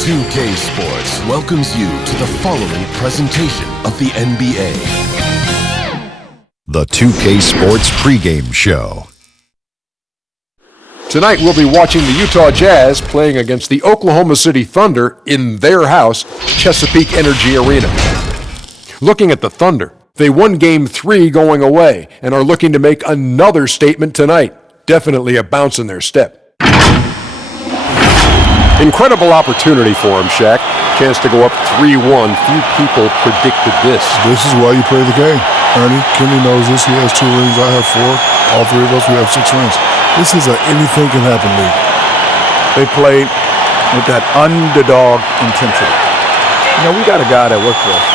2K Sports welcomes you to the following presentation of the NBA. The 2K Sports pregame show. Tonight we'll be watching the Utah Jazz playing against the Oklahoma City Thunder in their house, Chesapeake Energy Arena. Looking at the Thunder, they won Game 3 going away and are looking to make another statement tonight. Definitely a bounce in their step. Incredible opportunity for him, Shaq. Chance to go up 3-1. Few people predicted this. This is why you play the game, Ernie. Kenny knows this. He has 2 rings. I have 4. All 3 of us, we have 6 rings. This is a anything can happen league. They played with that underdog intensity. You know, we got a guy that works for us.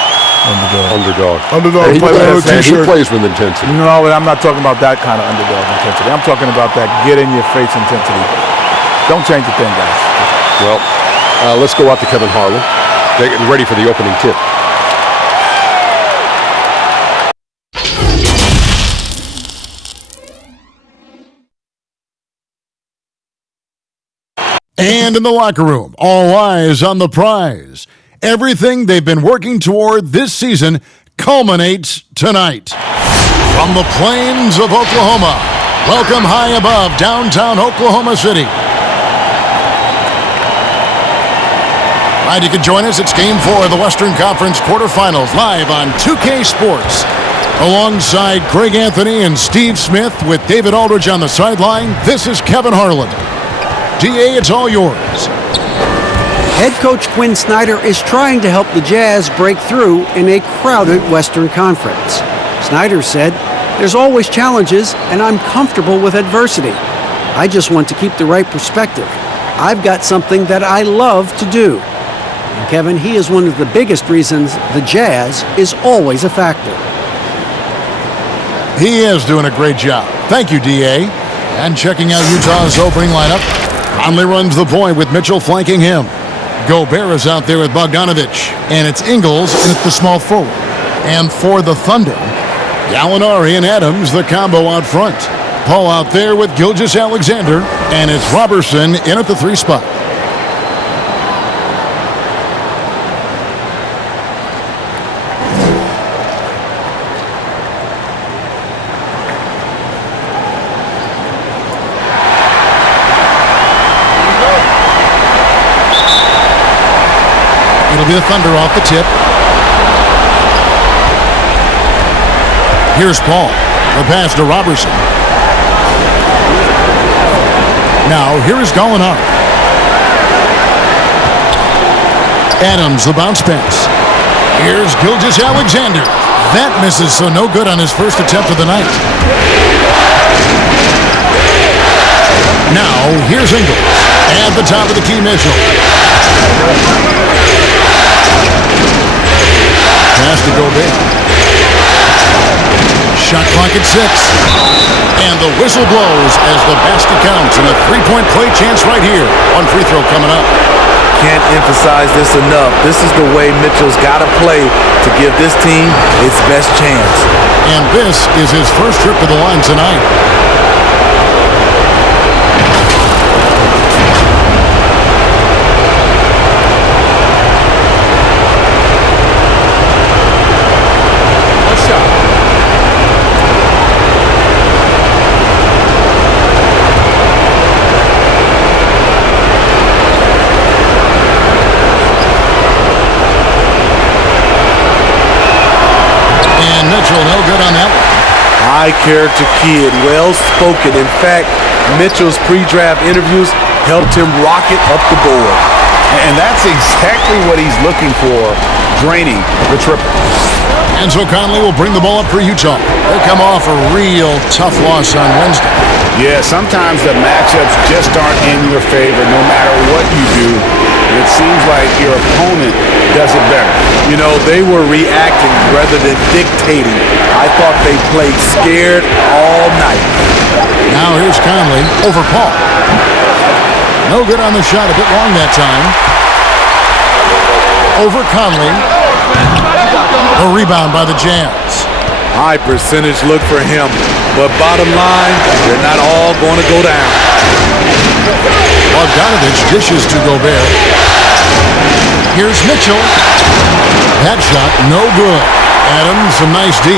Underdog. He plays with intensity. No, I'm not talking about that kind of underdog intensity. I'm talking about that get-in-your-face intensity. Don't change a thing, guys. Well, let's go out to Kevin Harlan. They're getting ready for the opening tip. And in the locker room, all eyes on the prize. Everything they've been working toward this season culminates tonight. From the plains of Oklahoma, welcome high above downtown Oklahoma City. Glad you could join us. It's Game 4 of the Western Conference quarterfinals, live on 2K Sports. Alongside Craig Anthony and Steve Smith with David Aldridge on the sideline, this is Kevin Harlan. DA, it's all yours. Head coach Quinn Snyder is trying to help the Jazz break through in a crowded Western Conference. Snyder said, "There's always challenges, and I'm comfortable with adversity. I just want to keep the right perspective. I've got something that I love to do." And Kevin, he is one of the biggest reasons the Jazz is always a factor. He is doing a great job. Thank you, DA. And checking out Utah's opening lineup, Conley runs the point with Mitchell flanking him. Gobert is out there with Bogdanovich, and it's Ingles at the small forward. And for the Thunder, Gallinari and Adams, the combo out front. Paul out there with Gilgeous-Alexander, and it's Robertson in at the 3 spot. It'll be the Thunder off the tip. Here's Paul. The pass to Robertson. Now, here is Gallinari. Adams, the bounce pass. Here's Gilgeous-Alexander. That misses, so no good on his first attempt of the night. Now, here's Ingles. At the top of the key, Mitchell. Pass to Gobert. Shot clock at 6. And the whistle blows as the basket counts, and a 3-point play chance right here. One free throw coming up. Can't emphasize this enough. This is the way Mitchell's got to play to give this team its best chance. And this is his first trip to the line tonight. No good on that one. High character kid, well spoken. In fact, Mitchell's pre-draft interviews helped him rocket up the board. And that's exactly what he's looking for, draining the triple. And so Conley will bring the ball up for Utah. They come off a real tough loss on Wednesday. Yeah, sometimes the matchups just aren't in your favor no matter what you do. It seems like your opponent does it better. You know, they were reacting rather than dictating. I thought they played scared all night. Now here's Conley over Paul. No good on the shot, a bit long that time. Over Conley. A rebound by the Jazz. High percentage look for him. But bottom line, they're not all going to go down. Bogdanovich dishes to Gobert. Here's Mitchell. That shot, no good. Adams, some nice D.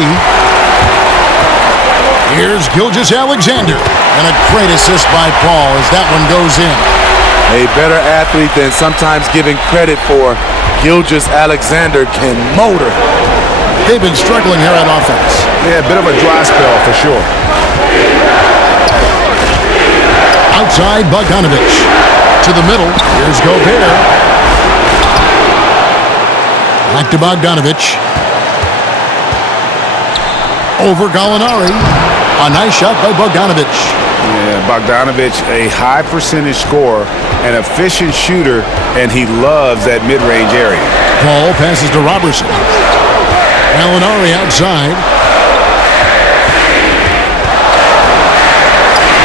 Here's Gilgeous-Alexander. And a great assist by Paul as that one goes in. A better athlete than sometimes giving credit for. Gilgeous-Alexander can motor. They've been struggling here on offense. Yeah, a bit of a dry spell for sure. Outside, Bogdanovich. To the middle. Here's Gobert. Back to Bogdanovich. Over Gallinari. A nice shot by Bogdanovich. Yeah, Bogdanovich, a high percentage scorer, an efficient shooter, and he loves that mid-range area. Paul passes to Robertson. Gallinari outside.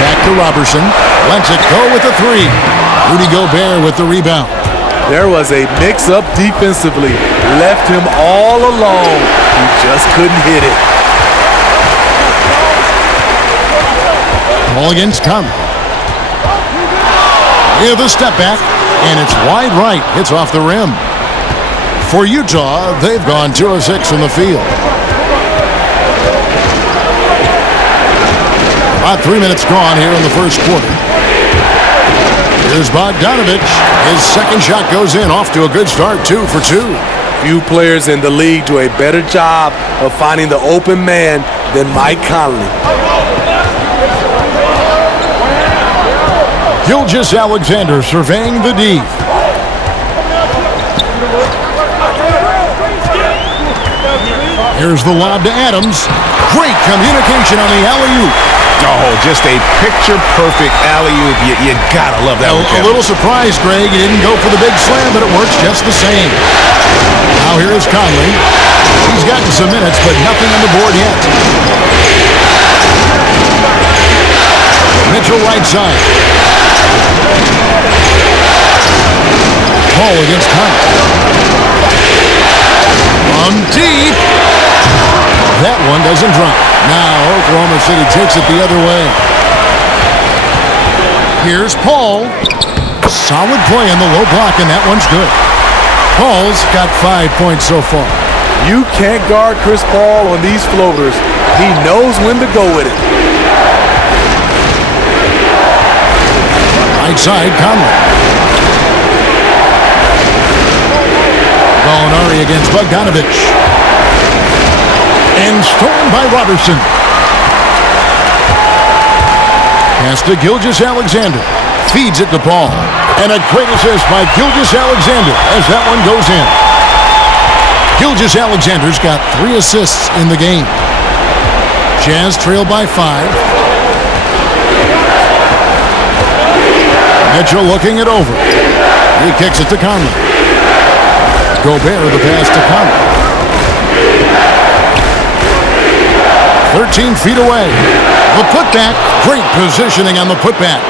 Back to Robertson. Lets it go with the three. Rudy Gobert with the rebound. There was a mix-up defensively. Left him all alone. He just couldn't hit it. Ball against Conley. With a step back, and it's wide right. Hits off the rim. For Utah, they've gone 2 of 6 from the field. About 3 minutes gone here in the first quarter. Here's Bogdanovich. His second shot goes in, off to a good start, 2 for 2. Few players in the league do a better job of finding the open man than Mike Conley. Gilgeous-Alexander surveying the D. Here's the lob to Adams. Great communication on the alley-oop. Oh, just a picture-perfect alley-oop. You gotta love that one, A little surprised, Greg. He didn't go for the big slam, but it works just the same. Now here is Conley. He's gotten some minutes, but nothing on the board yet. Mitchell right side. Paul against Conley. From deep. That one doesn't drop. Now Oklahoma City takes it the other way. Here's Paul. Solid play in the low block, and that one's good. Paul's got 5 points so far. You can't guard Chris Paul on these floaters. He knows when to go with it. Right side, Conley. Gallinari against Bogdanovich. And stolen by Robertson. Pass to Gilgeous-Alexander. Feeds it to Paul. And a great assist by Gilgeous-Alexander as that one goes in. Gilgeous-Alexander's got 3 assists in the game. Jazz trail by 5. Mitchell looking it over. He kicks it to Conley. Gobert the pass to Conley. 13 feet away. The putback. Great positioning on the putback.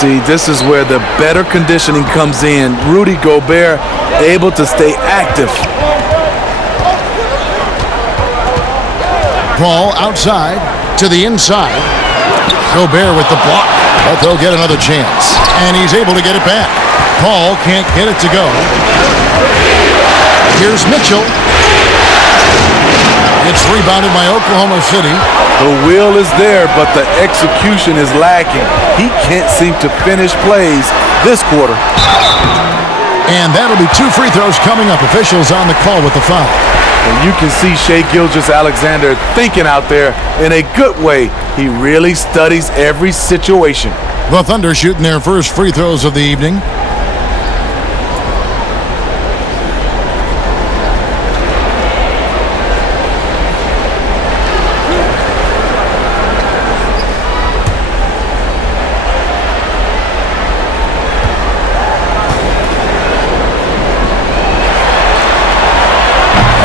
See, this is where the better conditioning comes in. Rudy Gobert able to stay active. Paul outside to the inside. Gobert with the block, but they'll get another chance. And he's able to get it back. Paul can't get it to go. Here's Mitchell. It's rebounded by Oklahoma City. The will is there, but the execution is lacking. He can't seem to finish plays this quarter. And that'll be 2 free throws coming up. Officials on the call with the foul. And you can see Shai Gilgeous-Alexander thinking out there in a good way. He really studies every situation. The Thunder shooting their first free throws of the evening.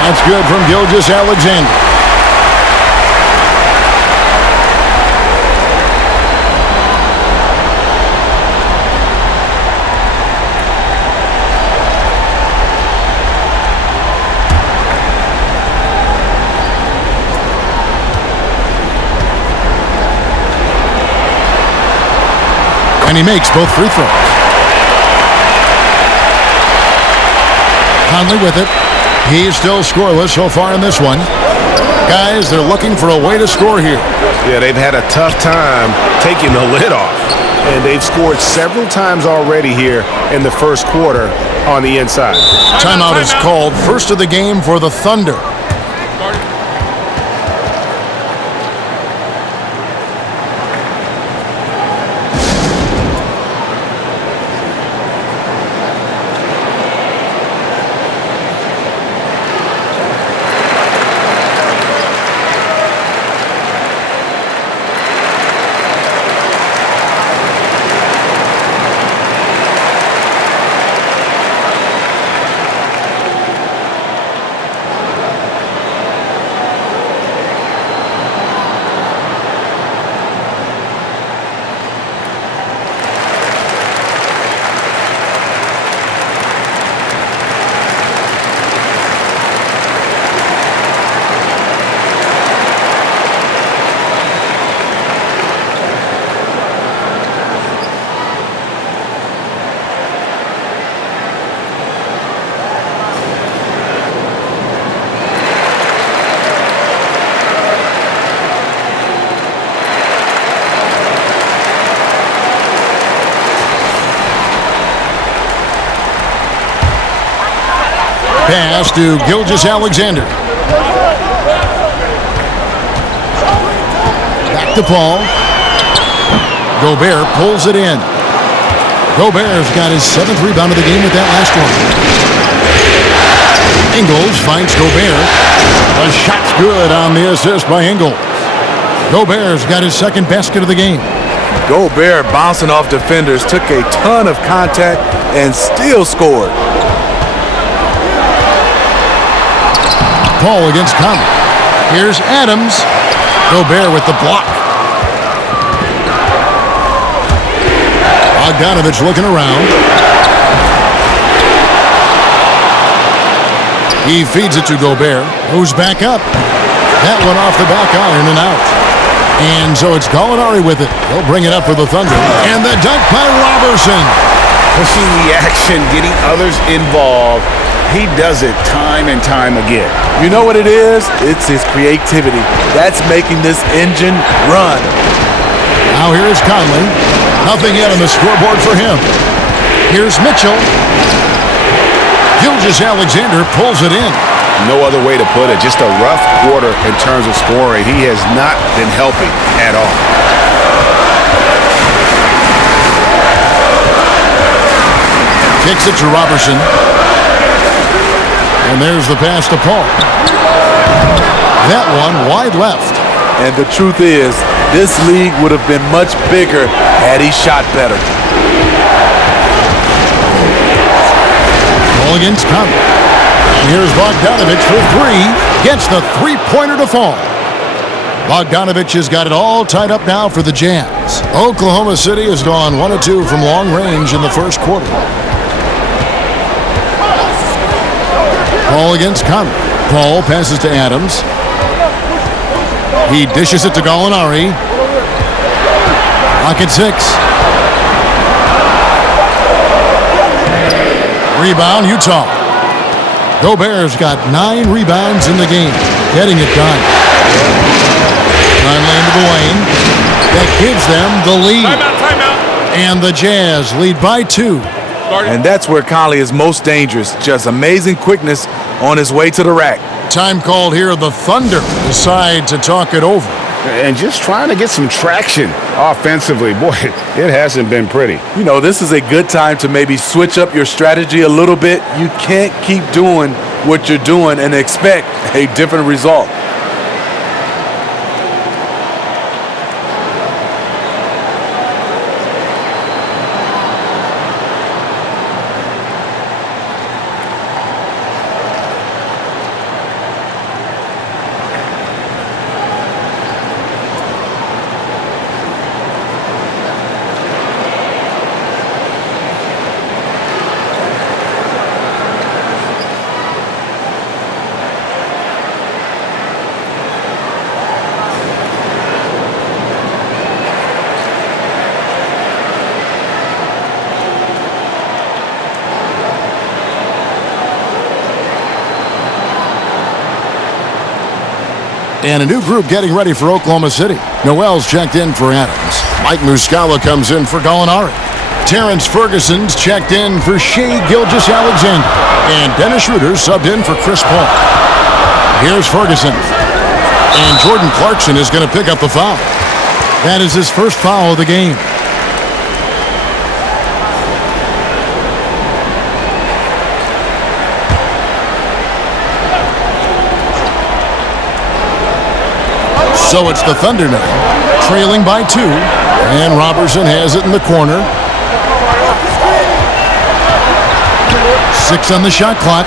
That's good from Gilgeous-Alexander. And he makes both free throws. Conley with it. He's still scoreless so far in this one. Guys, they're looking for a way to score here. Yeah, they've had a tough time taking the lid off. And they've scored several times already here in the first quarter on the inside. Timeout is called. First of the game for the Thunder. Pass to Gilgeous-Alexander. Back to Paul. Gobert pulls it in. Gobert's got his 7th rebound of the game with that last one. Ingles finds Gobert. The shot's good on the assist by Ingles. Gobert's got his 2nd basket of the game. Gobert bouncing off defenders, took a ton of contact and still scored. Paul against Conley. Here's Adams. Gobert with the block. Bogdanovich looking around. He feeds it to Gobert, who's back up. That one off the back iron and out. And so it's Gallinari with it. He'll bring it up for the Thunder. And the dunk by Robertson. Pushing the action, getting others involved. He does it time and time again. You know what it is? It's his creativity. That's making this engine run. Now here is Conley. Nothing yet on the scoreboard for him. Here's Mitchell. Gilgeous-Alexander pulls it in. No other way to put it. Just a rough quarter in terms of scoring. He has not been helping at all. Kicks it to Robertson. And there's the pass to Paul. That one wide left. And the truth is, this league would have been much bigger had he shot better. Ball against Conley. And here's Bogdanovich for 3. Gets the three-pointer to fall. Bogdanovich has got it all tied up now for the Jazz. Oklahoma City has gone 1 of 2 from long range in the first quarter. Paul against Conley. Paul passes to Adams. He dishes it to Gallinari. Clock at 6. Rebound, Utah. Gobert's got 9 rebounds in the game. Getting it done. Conley into the lane. That gives them the lead. Timeout. And the Jazz lead by 2. And that's where Conley is most dangerous. Just amazing quickness on his way to the rack. Time called here. The Thunder decide to talk it over. And just trying to get some traction offensively. Boy, it hasn't been pretty. You know, this is a good time to maybe switch up your strategy a little bit. You can't keep doing what you're doing and expect a different result. And a new group getting ready for Oklahoma City. Noel's checked in for Adams. Mike Muscala comes in for Gallinari. Terrence Ferguson's checked in for Shea Gilgeous-Alexander. And Dennis Schroeder subbed in for Chris Paul. Here's Ferguson. And Jordan Clarkson is going to pick up the foul. That is his first foul of the game. So it's the Thunder now, trailing by 2. And Robertson has it in the corner. 6 on the shot clock.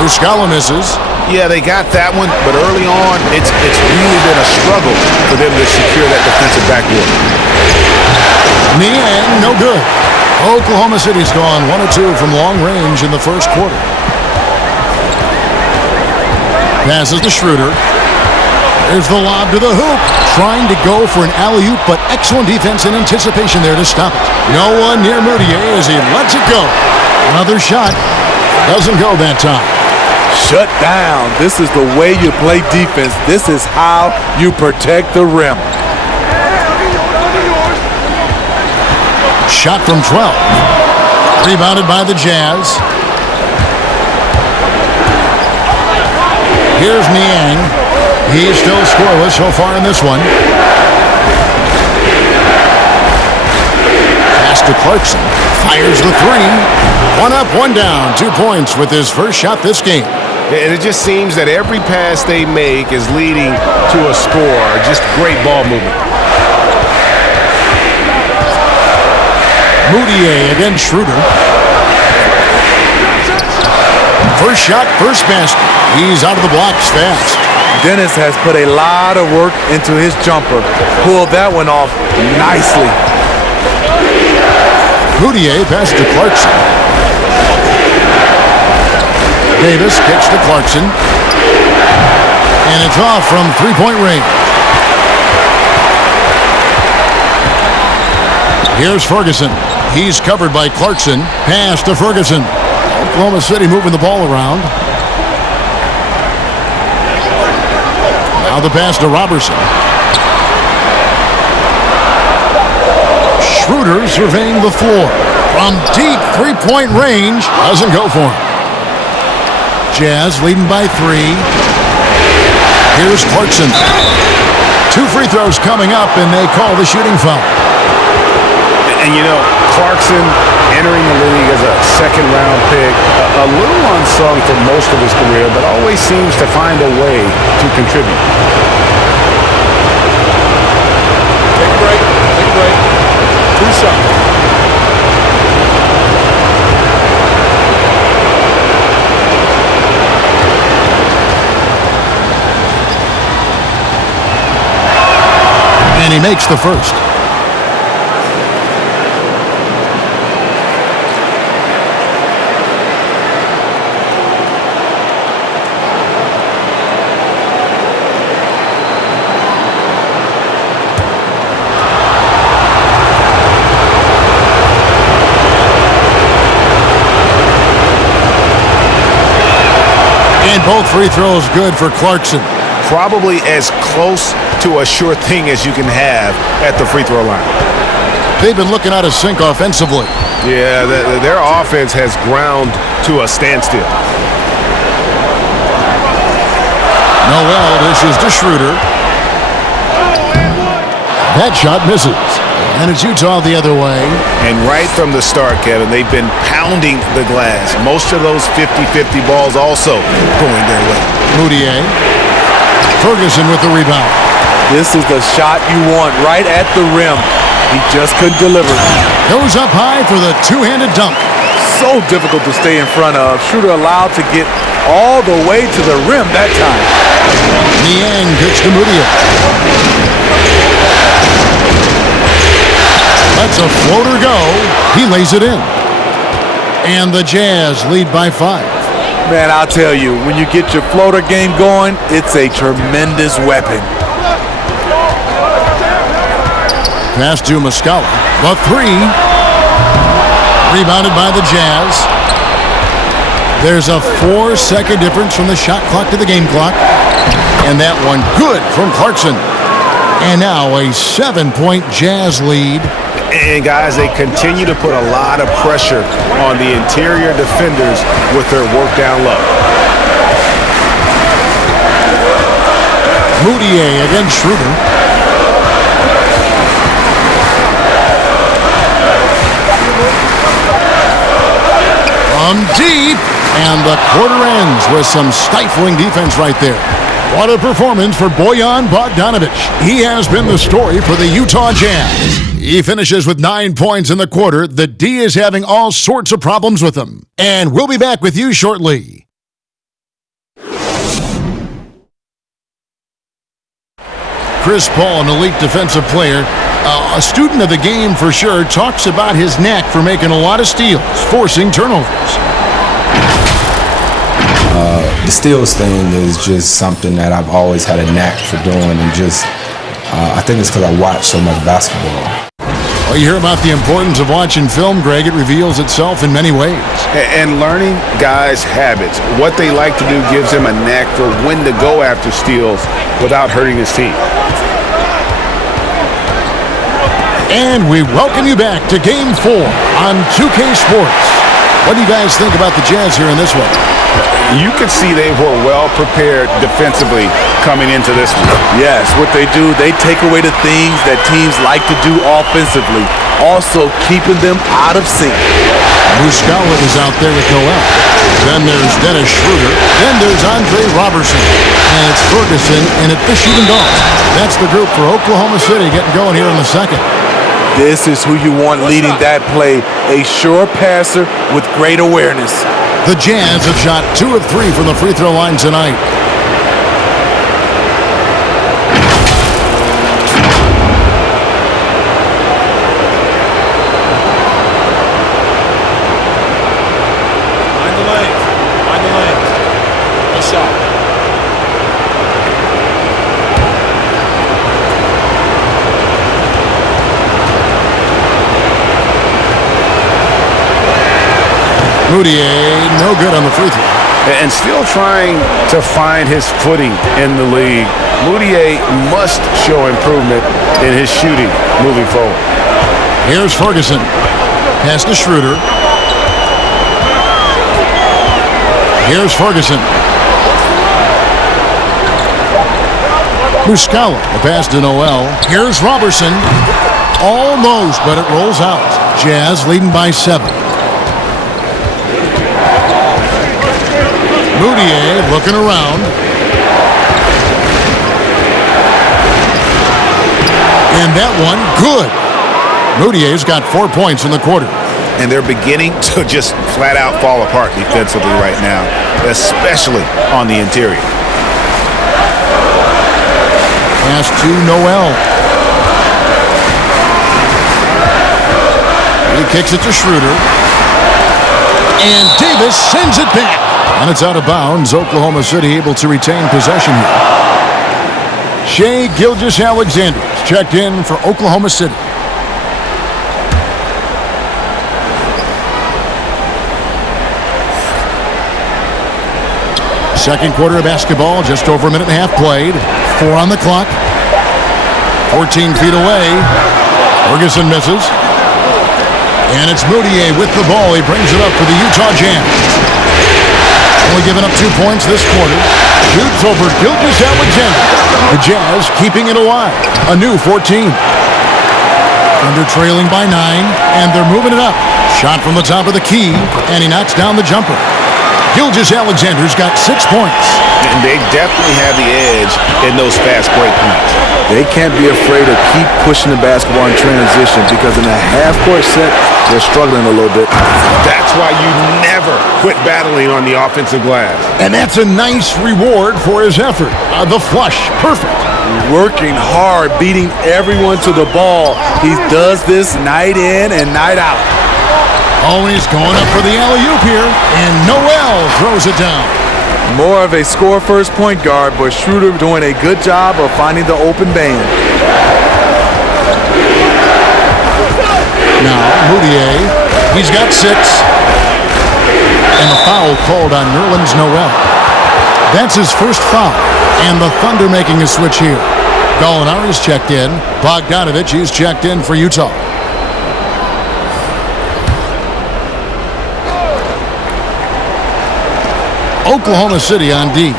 Muscala misses. Yeah, they got that one, but early on, it's really been a struggle for them to secure that defensive backboard. Niang, no good. Oklahoma City's gone 1 of 2 from long range in the first quarter. Passes to Schroeder. There's the lob to the hoop. Trying to go for an alley-oop, but excellent defense and anticipation there to stop it. No one near Moutier as he lets it go. Another shot. Doesn't go that time. Shut down. This is the way you play defense. This is how you protect the rim. Shot from 12. Rebounded by the Jazz. Here's Niang. He's still scoreless so far in this one. Pass to Clarkson. Fires the 3. 1 up, 1 down. 2 points with his first shot this game. And it just seems that every pass they make is leading to a score. Just great ball movement. Moutier against Schroeder. First shot, first basket. He's out of the blocks fast. Dennis has put a lot of work into his jumper. Pulled that one off nicely. Moutier passes to Clarkson. Davis kicks to Clarkson. And it's off from three-point range. Here's Ferguson. He's covered by Clarkson. Pass to Ferguson. Oklahoma City moving the ball around. Now the pass to Robertson. Schroeder surveying the floor. From deep three-point range. Doesn't go for him. Jazz leading by 3. Here's Clarkson. 2 free throws coming up, and they call the shooting foul. And you know, Clarkson entering the league as a second-round pick, a little unsung for most of his career, but always seems to find a way to contribute. Take a break. 2 shots. And he makes the first. And both free throws good for Clarkson. Probably as close to a sure thing as you can have at the free throw line. They've been looking out of sync offensively. Yeah, their offense has ground to a standstill. Noel dishes to Schroeder. That shot misses. And it's Utah the other way. And right from the start, Kevin, they've been pounding the glass. Most of those 50-50 balls also going their way. Moutier. Ferguson with the rebound. This is the shot you want right at the rim. He just couldn't deliver. Goes up high for the two-handed dunk. So difficult to stay in front of. Schroeder allowed to get all the way to the rim that time. Niang kicks to Moutier. Lets a floater go. He lays it in. And the Jazz lead by 5. Man, I'll tell you, when you get your floater game going, it's a tremendous weapon. Pass to Muscala. The 3. Rebounded by the Jazz. There's a 4-second difference from the shot clock to the game clock. And that one good from Clarkson. And now a 7-point Jazz lead. And guys, they continue to put a lot of pressure on the interior defenders with their work down low. Moutier against Schroeder. From deep, and the quarter ends with some stifling defense right there. What a performance for Bojan Bogdanovic. He has been the story for the Utah Jazz. He finishes with 9 points in the quarter. The D is having all sorts of problems with him. And we'll be back with you shortly. Chris Paul, an elite defensive player, a student of the game for sure, talks about his knack for making a lot of steals, forcing turnovers. The steals thing is just something that I've always had a knack for doing, and just I think it's because I watch so much basketball. Well, you hear about the importance of watching film, Greg. It reveals itself in many ways. And learning guys' habits, what they like to do, gives them a knack for when to go after steals without hurting his team. And we welcome you back to Game 4 on 2K Sports. What do you guys think about the Jazz here in this one? You could see they were well prepared defensively coming into this one. Yes, what they do, they take away the things that teams like to do offensively, also keeping them out of sync. Muscala is out there with Noel. Then there's Dennis Schroeder. Then there's Andre Robertson. And it's Ferguson and it's the shooting dogs. That's the group for Oklahoma City getting going here in the second. This is who you want leading that play, a sure passer with great awareness. The Jazz have shot 2 of 3 from the free throw line tonight. Find the lane. Find the lane. Good shot. Moutier, no good on the free throw. And still trying to find his footing in the league. Moutier must show improvement in his shooting moving forward. Here's Ferguson. Pass to Schroeder. Here's Ferguson. Muscala, the pass to Noel. Here's Robertson. Almost, but it rolls out. Jazz leading by 7. Moutier looking around. And that one, good. Moutier's got 4 points in the quarter. And they're beginning to just flat out fall apart defensively right now, especially on the interior. Pass to Noel. He kicks it to Schroeder. And Davis sends it back. And it's out of bounds. Oklahoma City able to retain possession here. Shai Gilgeous-Alexander checked in for Oklahoma City. Second quarter of basketball, just over a minute and a half played. 4 on the clock. 14 feet away. Ferguson misses. And it's Moutier with the ball. He brings it up for the Utah Jazz. Only giving up 2 points this quarter. Shoots over Gilgeous-Alexander. The Jazz keeping it alive. A new 14. Thunder trailing by 9, and they're moving it up. Shot from the top of the key, and he knocks down the jumper. Gilgeous-Alexander's got 6 points. And they definitely have the edge in those fast break points. They can't be afraid to keep pushing the basketball in transition, because in a half-court set, they're struggling a little bit. That's why you never quit battling on the offensive glass. And that's a nice reward for his effort. The flush, perfect. Working hard, beating everyone to the ball. He does this night in and night out. Always going up for the alley-oop here, and Noel throws it down. More of a score-first point guard, but Schroeder doing a good job of finding the open band. Now, Moutier, he's got 6. And a foul called on Nerlens Noel. That's his first foul. And the Thunder making a switch here. Gallinari's checked in. Bogdanovich, he's checked in for Utah. Oklahoma City on D.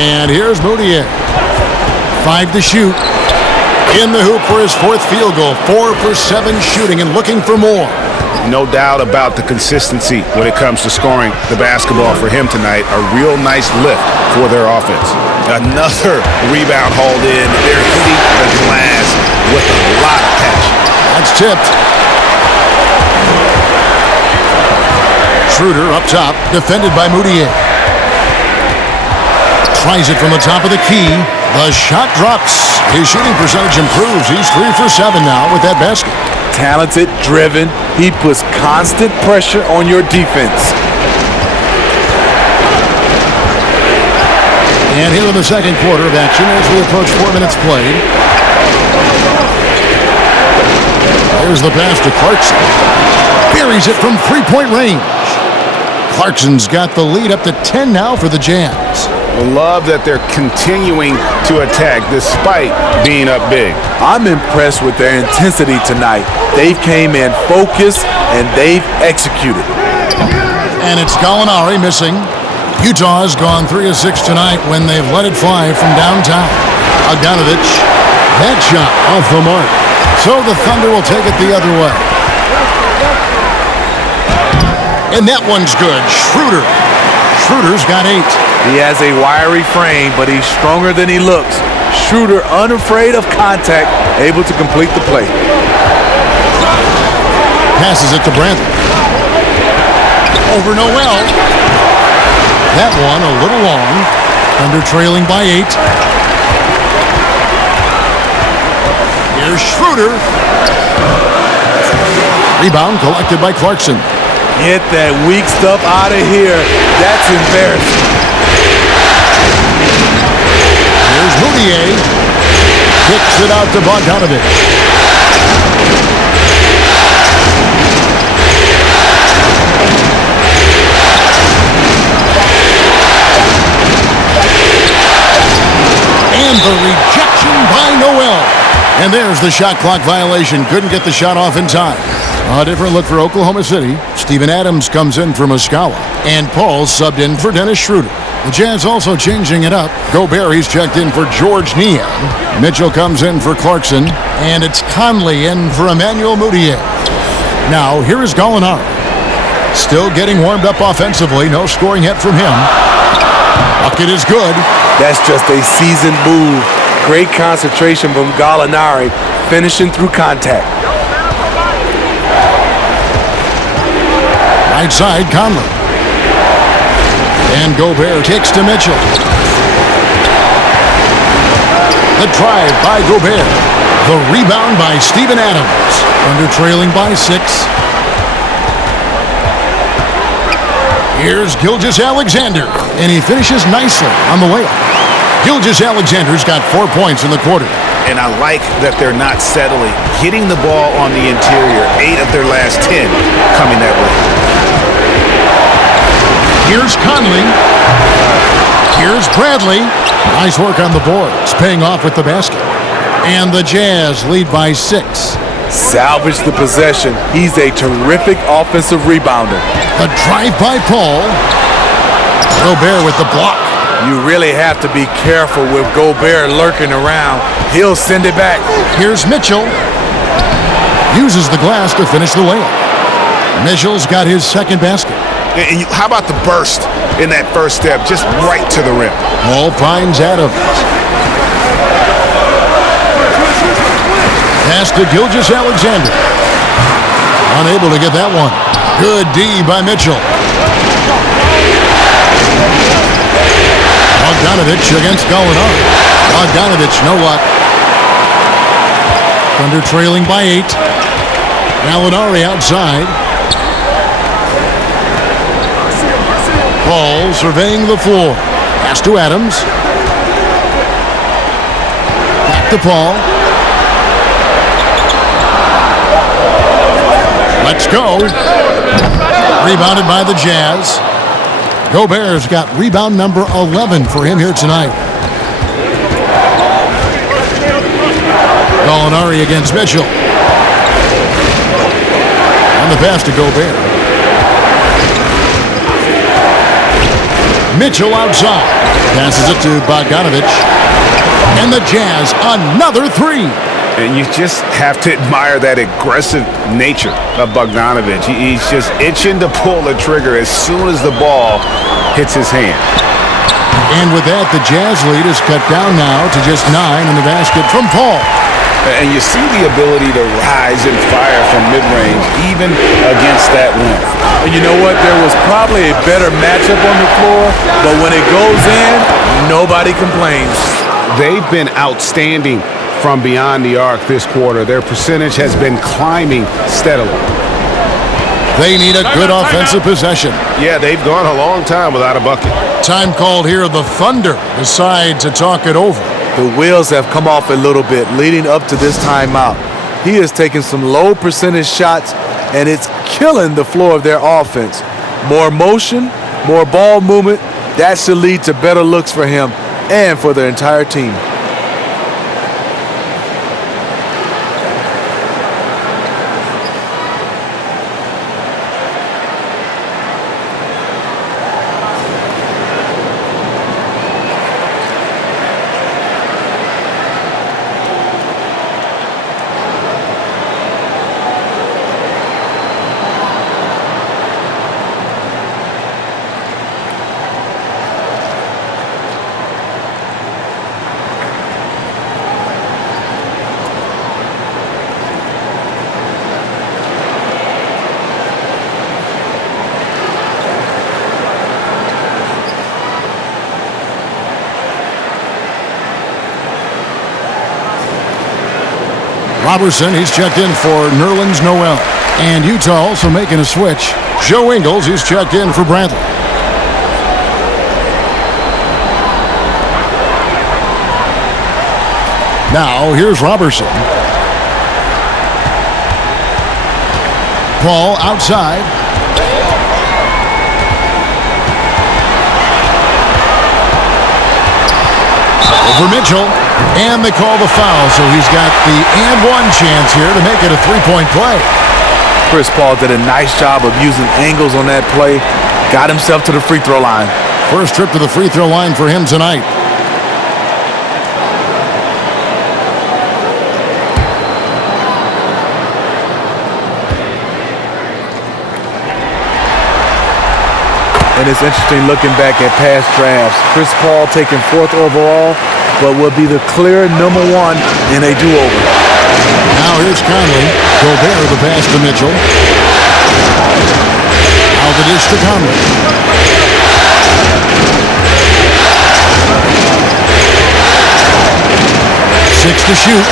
And here's Moutier. 5 to shoot. In the hoop for his fourth field goal. 4 for 7 shooting and looking for more. No doubt about the consistency when it comes to scoring the basketball for him tonight. A real nice lift for their offense. Another rebound hauled in. They're hitting the glass with a lot of passion. That's tipped. Schroeder up top, defended by Moutier. Tries it from the top of the key. The shot drops. His shooting percentage improves. He's 3 for 7 now with that basket. Talented, driven. He puts constant pressure on your defense. And here in the second quarter of action as we approach 4 minutes played. Here's the pass to Clarkson. Buries it from three-point range. Clarkson's got the lead up to 10 now for the Jazz. Love that they're continuing to attack despite being up big. I'm impressed with their intensity tonight. They've came in focused and they've executed. And it's Gallinari missing. Utah has gone 3 of 6 tonight when they've let it fly from downtown. Bogdanovich, that shot off the mark. So the Thunder will take it the other way. And that one's good. Schroeder's got 8. He has a wiry frame, but he's stronger than he looks. Schroeder, unafraid of contact, able to complete the play. Passes it to Bradley. Over Noel. That one a little long. Thunder trailing by 8. Here's Schroeder. Rebound collected by Clarkson. Get that weak stuff out of here. That's embarrassing. Here's Moutier. Kicks it out to Bogdanovich. And the rejection by Noel. And there's the shot clock violation. Couldn't get the shot off in time. A different look for Oklahoma City. Steven Adams comes in for Muscala. And Paul subbed in for Dennis Schroeder. The Jazz also changing it up. Gobert, he's checked in for George Niang. Mitchell comes in for Clarkson. And it's Conley in for Emmanuel Moutier. Now, here is Gallinari. Still getting warmed up offensively. No scoring yet from him. Bucket is good. That's just a seasoned move. Great concentration from Gallinari, finishing through contact. Right side, Conley. And Gobert kicks to Mitchell. The drive by Gobert. The rebound by Steven Adams. Under trailing by 6. Here's Gilgeous-Alexander. And he finishes nicely on the layup. Gilgeous-Alexander's got 4 points in the quarter. And I like that they're not settling. Hitting the ball on the interior. 8 of their last 10 coming that way. Here's Conley. Here's Bradley. Nice work on the boards, paying off with the basket. And the Jazz lead by 6. Salvage the possession. He's a terrific offensive rebounder. The drive by Paul. Gobert with the block. You really have to be careful with Gobert lurking around. He'll send it back. Here's Mitchell. Uses the glass to finish the layup. Mitchell's got his second basket. And how about the burst in that first step, just right to the rim? Paul finds Adams. Pass to Gilgeous-Alexander. Unable to get that one. Good D by Mitchell. Bogdanovich against Gallinari. Bogdanovich, no luck. Thunder trailing by 8. Gallinari outside. Paul surveying the floor. Pass to Adams. Back to Paul. Let's go. Rebounded by the Jazz. Gobert's got rebound number 11 for him here tonight. Gallinari against Mitchell. And the pass to Gobert. Mitchell outside. Passes it to Bogdanovic. And the Jazz, another three. And you just have to admire that aggressive nature of Bogdanovic. He's just itching to pull the trigger as soon as the ball hits his hand. And with that, the Jazz lead is cut down now to just 9 in the basket from Paul. And you see the ability to rise and fire from mid-range, even against that length. And you know what? There was probably a better matchup on the floor, but when it goes in, nobody complains. They've been outstanding from beyond the arc this quarter. Their percentage has been climbing steadily. They need a good offensive possession. Yeah, they've gone a long time without a bucket. Time called here. The Thunder decide to talk it over. The wheels have come off a little bit leading up to this timeout. He is taking some low percentage shots, and it's killing the floor of their offense. More motion, more ball movement, that should lead to better looks for him and for their entire team. Robertson, he's checked in for Nerlens Noel. And Utah also making a switch. Joe Ingles, he's checked in for Bradley. Now, here's Robertson. Paul outside. Over Mitchell. And they call the foul, so he's got the and one chance here to make it a three-point play. Chris Paul did a nice job of using angles on that play. Got himself to the free throw line. First trip to the free throw line for him tonight. And it's interesting looking back at past drafts. Chris Paul taking 4th overall, but will be the clear number 1 in a do-over. Now here's Conley. Gobert the pass to Mitchell. Now the dish to Conley. Six to shoot.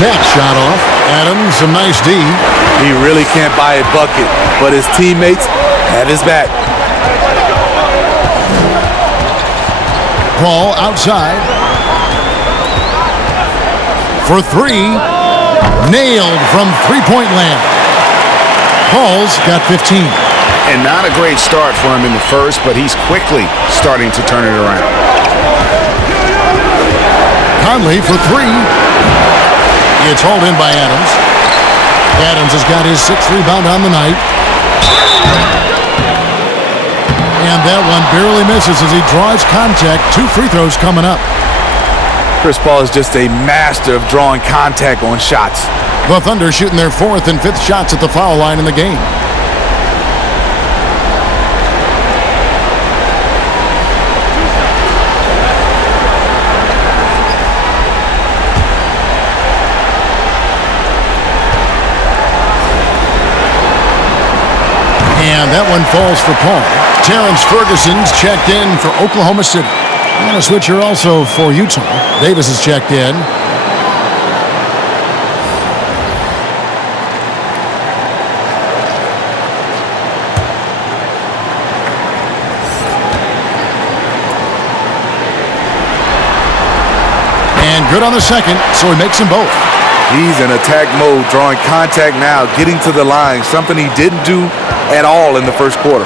That shot off. Adams, some nice D. He really can't buy a bucket, but his teammates have his back. Paul outside. For three. Nailed from three-point land. Paul's got 15. And not a great start for him in the first, but he's quickly starting to turn it around. Conley for three. It's hauled in by Adams. Adams has got his 6th rebound on the night. And that one barely misses as he draws contact. 2 free throws coming up. Chris Paul is just a master of drawing contact on shots. The Thunder shooting their 4th and 5th shots at the foul line in the game. And that one falls for Paul. Terrence Ferguson's checked in for Oklahoma City. And a switcher also for Utah. Davis is checked in. And good on the second, so he makes them both. He's in attack mode, drawing contact now, getting to the line, something he didn't do at all in the first quarter.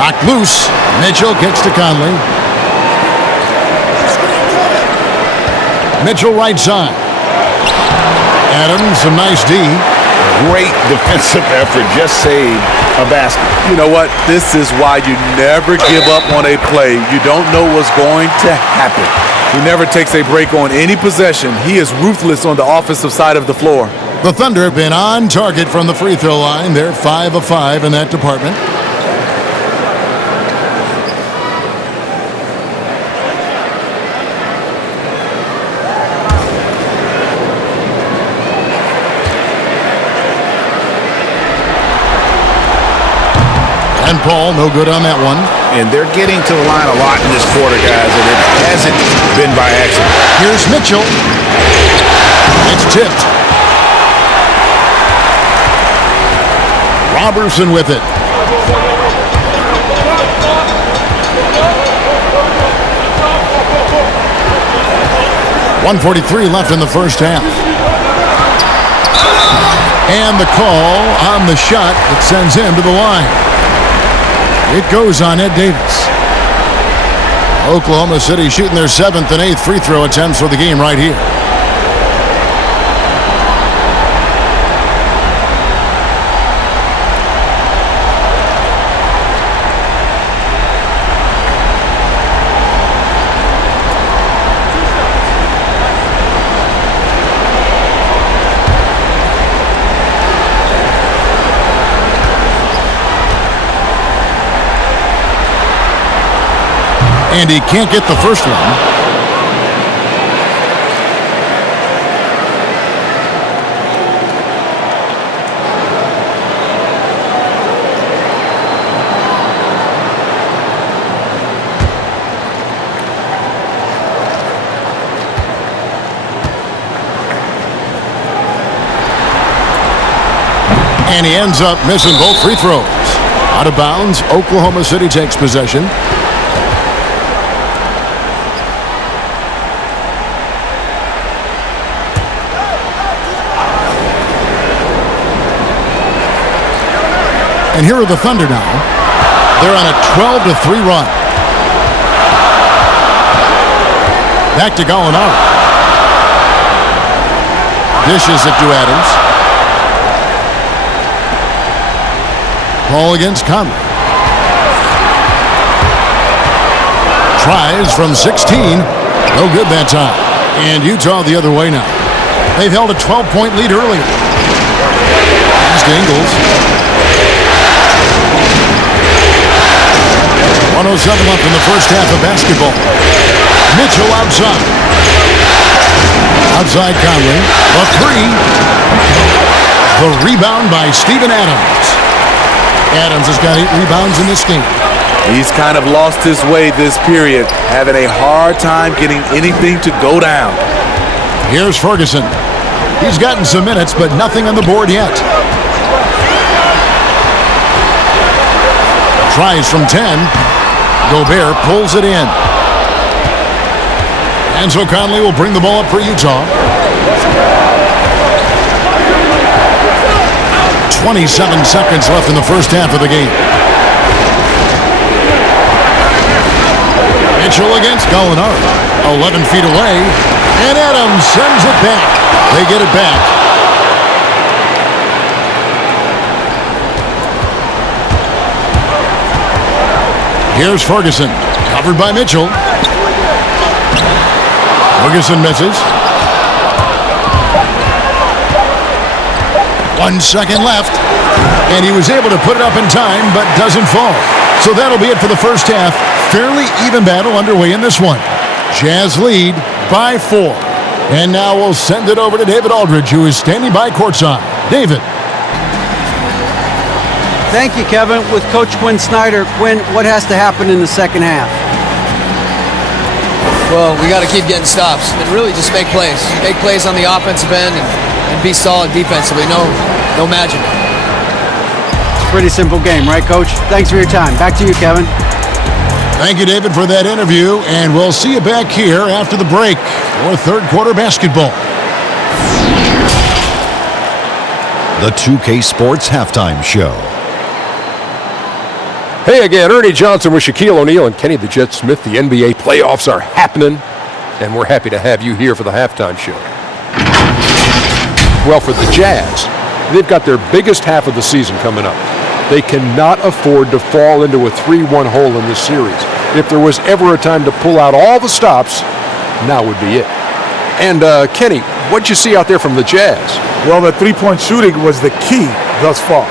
Knocked loose. Mitchell kicks to Conley. Mitchell right side. Adams, a nice D. Great defensive effort, just saved a basket. You know what? This is why you never give up on a play. You don't know what's going to happen. He never takes a break on any possession. He is ruthless on the offensive side of the floor. The Thunder have been on target from the free throw line. They're 5 of 5 in that department. And Paul, no good on that one. And they're getting to the line a lot in this quarter, guys, and it hasn't been by accident. Here's Mitchell. It's tipped. Robertson with it. .143 left in the first half. And the call on the shot that sends him to the line. It goes on Ed Davis. Oklahoma City shooting their 7th and 8th free throw attempts for the game right here. And he can't get the first one. And he ends up missing both free throws. Out of bounds, Oklahoma City takes possession. And here are the Thunder now. They're on a 12-3 run. Back to Gallinari. Dishes it to Adams. Ball against Conley. Tries from 16. No good that time. And Utah the other way now. They've held a 12-point lead earlier. Pass to Ingles. 107 left in the first half of basketball. Mitchell outside. Outside Conley. The three. The rebound by Steven Adams. Adams has got 8 rebounds in this game. He's kind of lost his way this period, having a hard time getting anything to go down. Here's Ferguson. He's gotten some minutes, but nothing on the board yet. Tries from 10. Gobert pulls it in. And so Conley will bring the ball up for Utah. 27 seconds left in the first half of the game. Mitchell against Gallinari. 11 feet away. And Adams sends it back. They get it back. Here's Ferguson, covered by Mitchell. Ferguson misses. 1 second left, and he was able to put it up in time, but doesn't fall. So that'll be it for the first half. Fairly even battle underway in this one. Jazz lead by 4. And now we'll send it over to David Aldridge, who is standing by courtside. David. Thank you, Kevin. With Coach Quinn Snyder, Quinn, what has to happen in the second half? Well, we got to keep getting stops and really just make plays. Make plays on the offensive end and be solid defensively. No magic. It's a pretty simple game, right, Coach? Thanks for your time. Back to you, Kevin. Thank you, David, for that interview, and we'll see you back here after the break for third quarter basketball. the 2K Sports Halftime Show. Hey again, Ernie Johnson with Shaquille O'Neal and Kenny the Jet Smith. The NBA playoffs are happening, and we're happy to have you here for the halftime show. Well, for the Jazz, they've got their biggest half of the season coming up. They cannot afford to fall into a 3-1 hole in this series. If there was ever a time to pull out all the stops, now would be it. And, Kenny, what'd you see out there from the Jazz? Well, the three-point shooting was the key thus far.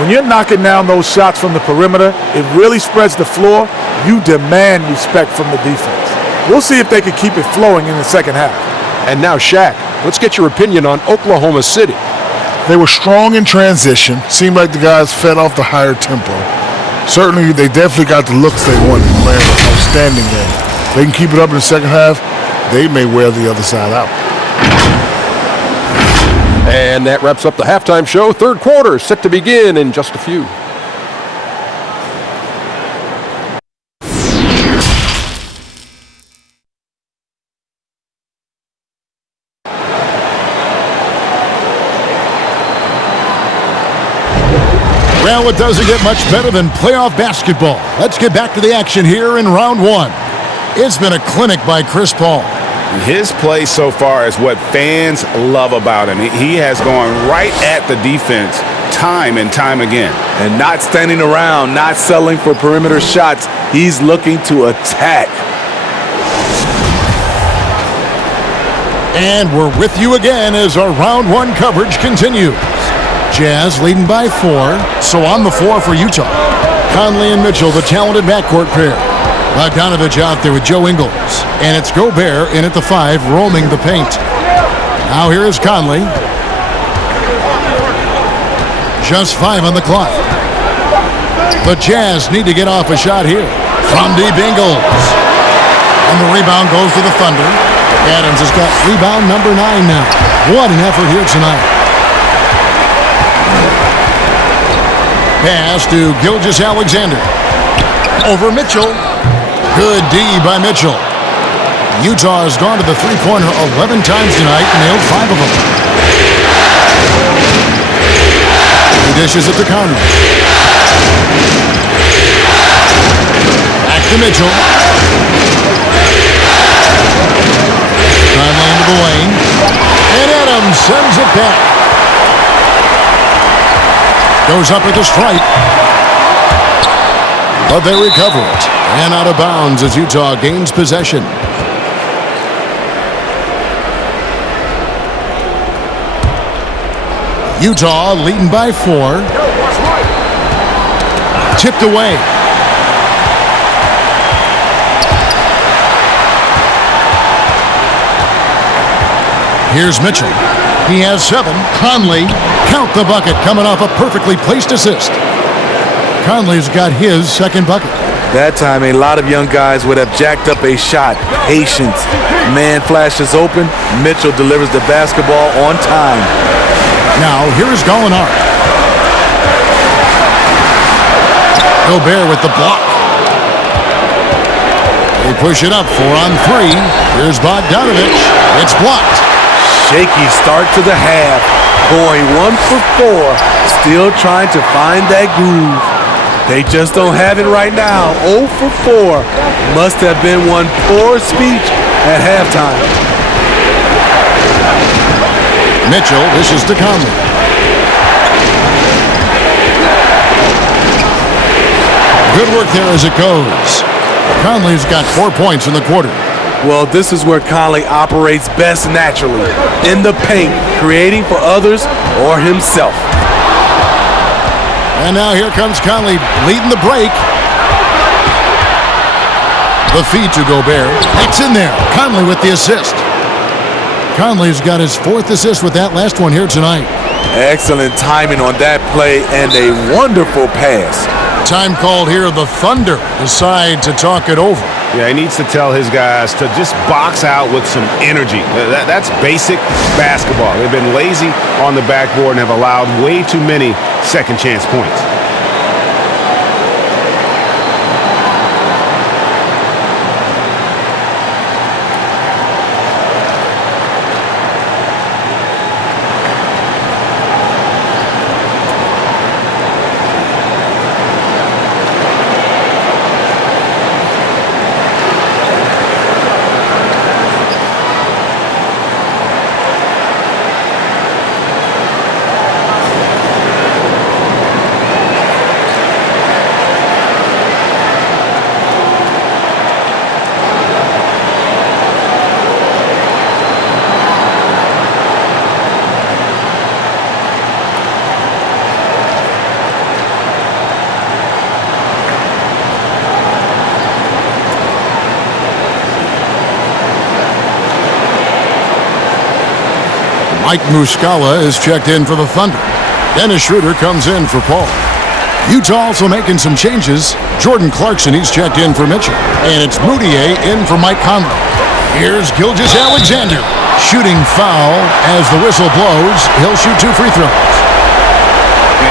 When you're knocking down those shots from the perimeter, it really spreads the floor. You demand respect from the defense. We'll see if they can keep it flowing in the second half. And now, Shaq, let's get your opinion on Oklahoma City. They were strong in transition. Seemed like the guys fed off the higher tempo. Certainly, they definitely got the looks they wanted and playing an outstanding game. They can keep it up in the second half, they may wear the other side out. And that wraps up the halftime show. Third quarter set to begin in just a few. Well, it doesn't get much better than playoff basketball. Let's get back to the action here in round one. It's been a clinic by Chris Paul. His play so far is what fans love about him. He has gone right at the defense time and time again. And not standing around, not settling for perimeter shots. He's looking to attack. And we're with you again as our round one coverage continues. Jazz leading by 4. So on the floor for Utah, Conley and Mitchell, the talented backcourt pair. Bogdanovich out there with Joe Ingles. And it's Gobert in at the 5, roaming the paint. Now here is Conley. Just 5 on the clock. The Jazz need to get off a shot here. From deep, Ingles. And the rebound goes to the Thunder. Adams has got rebound number 9 now. What an effort here tonight. Pass to Gilgeous-Alexander. Over Mitchell. Good D by Mitchell. Utah has gone to the three-pointer 11 times tonight and nailed 5 of them. He dishes it to Conley. Back to Mitchell. Conley into the lane. And Adams sends it back. Goes up at the stripe. But they recover it. And out of bounds as Utah gains possession. Utah leading by 4. Tipped away. Here's Mitchell. He has 7. Conley, count the bucket, coming off a perfectly placed assist. Conley's got his second bucket. That time, a lot of young guys would have jacked up a shot. Patience. Man flashes open. Mitchell delivers the basketball on time. Now, here's Gallinari. Gobert with the block. They push it up 4 on 3. Here's Bogdanovich. It's blocked. Shaky start to the half. Going 1 for 4. Still trying to find that groove. They just don't have it right now. 0 for 4. Must have been one poor speech at halftime. Mitchell dishes to Conley. Good work there as it goes. Conley's got 4 points in the quarter. Well, this is where Conley operates best naturally. In the paint, creating for others or himself. And now here comes Conley leading the break. The feed to Gobert. It's in there. Conley with the assist. Conley's got his 4th assist with that last one here tonight. Excellent timing on that play and a wonderful pass. Time called here. The Thunder decide to talk it over. Yeah, he needs to tell his guys to just box out with some energy. That's basic basketball. They've been lazy on the backboard and have allowed way too many second chance points. Mike Muscala is checked in for the Thunder. Dennis Schroeder comes in for Paul. Utah also making some changes. Jordan Clarkson, he's checked in for Mitchell. And it's Moutier in for Mike Conley. Here's Gilgeous-Alexander. Shooting foul as the whistle blows. He'll shoot 2 free throws.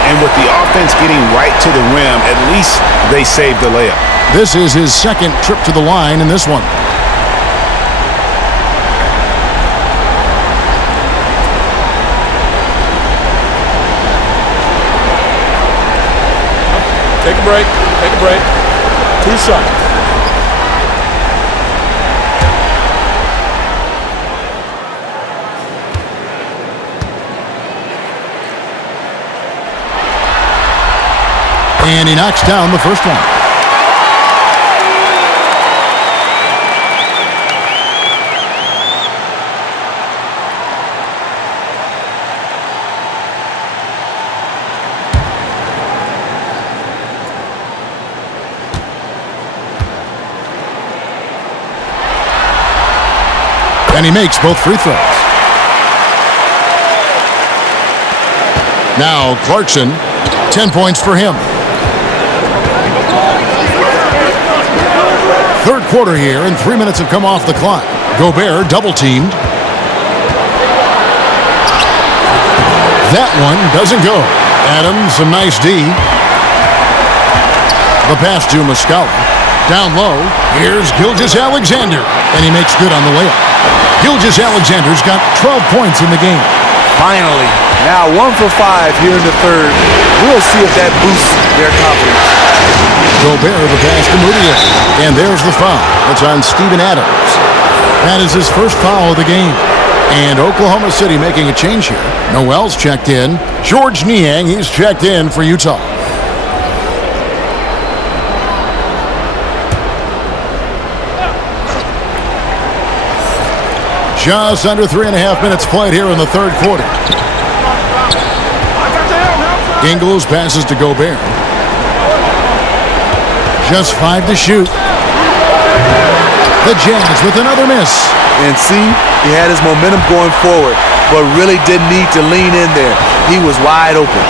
And with the offense getting right to the rim, at least they saved the layup. This is his second trip to the line in this one. Take a break. Take a break. 2 shots. And he knocks down the first one. And he makes both free throws. Now Clarkson, 10 points for him. Third quarter here, and 3 minutes have come off the clock. Gobert double-teamed. That one doesn't go. Adams, a nice D. The pass to Muscala. Down low, here's Gilgeous-Alexander, and he makes good on the layup. Gilgeous-Alexander's got 12 points in the game. Finally, now 1 for 5 here in the third. We'll see if that boosts their confidence. Gobert the pass to Moutier. And there's the foul. It's on Steven Adams. That is his first foul of the game. And Oklahoma City making a change here. Noel's checked in. George Niang, he's checked in for Utah. Just under 3.5 minutes played here in the third quarter. Ingles passes to Gobert. Just 5 to shoot. The Jazz with another miss. And see, he had his momentum going forward, but really didn't need to lean in there. He was wide open.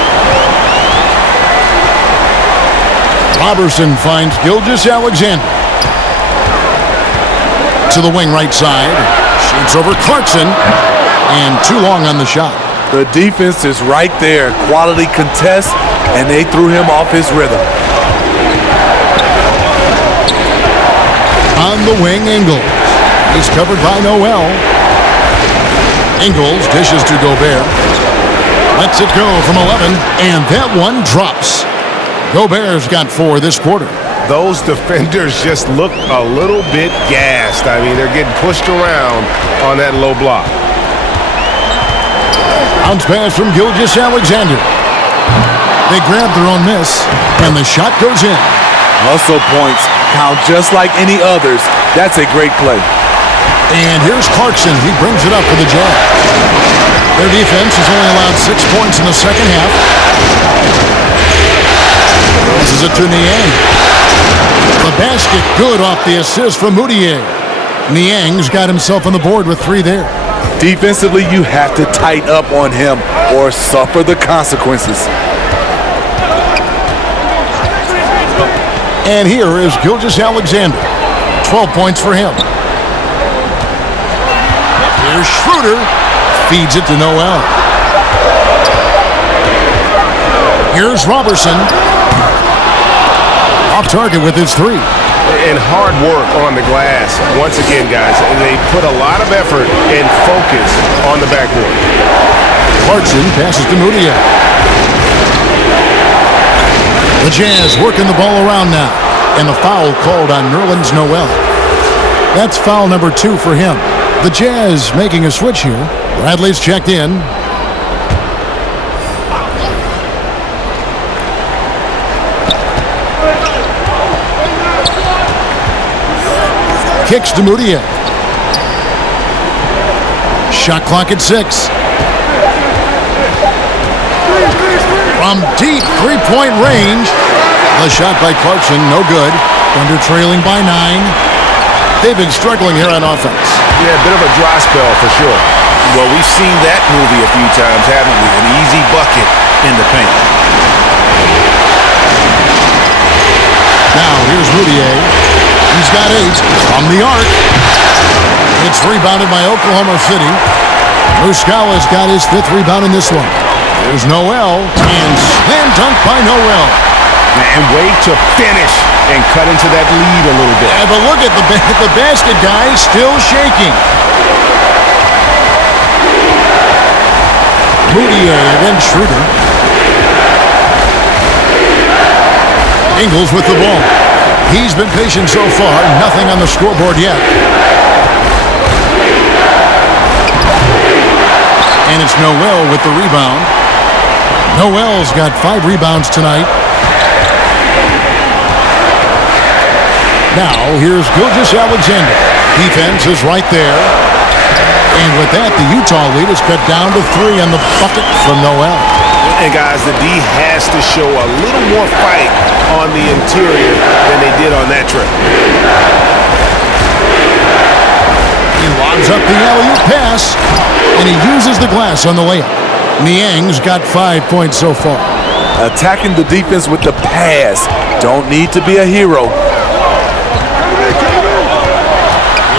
Robertson finds Gilgeous-Alexander. To the wing right side. Shoots over Clarkson. And too long on the shot. The defense is right there. Quality contest, and they threw him off his rhythm. On the wing, Ingles. He's covered by Noel. Ingles dishes to Gobert. Lets it go from 11, and that one drops. Gobert's got 4 this quarter. Those defenders just look a little bit gassed. I mean, they're getting pushed around on that low block. Bounce pass from Gilgeous-Alexander. They grab their own miss, and the shot goes in. Hustle points count just like any others. That's a great play. And here's Clarkson. He brings it up for the Jazz. Their defense has only allowed 6 points in the second half. Passes it to Niang. The basket good off the assist from Moutier. Niang's got himself on the board with 3 there. Defensively, you have to tighten up on him or suffer the consequences. And here is Gilgeous-Alexander. 12 points for him. Here's Schroeder. Feeds it to Noel. Here's Robertson. Off target with his 3. And hard work on the glass. Once again, guys, they put a lot of effort and focus on the backboard. Clarkson passes to Moutier. The Jazz working the ball around now. And the foul called on Nerlens Noel. That's foul number 2 for him. The Jazz making a switch here. Bradley's checked in. Kicks to Moutier. Shot clock at 6. From deep 3-point range. The shot by Clarkson, no good. Thunder trailing by 9. They've been struggling here on offense. Yeah, a bit of a dry spell for sure. Well, we've seen that movie a few times, haven't we? An easy bucket in the paint. Now, here's Moutier. He's got 8 from the arc. It's rebounded by Oklahoma City. Muscala's got his 5th rebound in this one. There's Noel, and slam dunk by Noel. And way to finish and cut into that lead a little bit. Yeah, but look at the basket, guys, still shaking. Moutier against Schroeder. Ingles with the ball. He's been patient so far. Nothing on the scoreboard yet. And it's Noel with the rebound. Noel's got 5 rebounds tonight. Now, here's Gilgeous-Alexander. Defense is right there. And with that, the Utah lead is cut down to 3 on the bucket from Noel. And guys, the D has to show a little more fight on the interior than they did on that trip. He lobs up the alley-oop pass, and he uses the glass on the layup. Niang's got 5 points so far. Attacking the defense with the pass. Don't need to be a hero.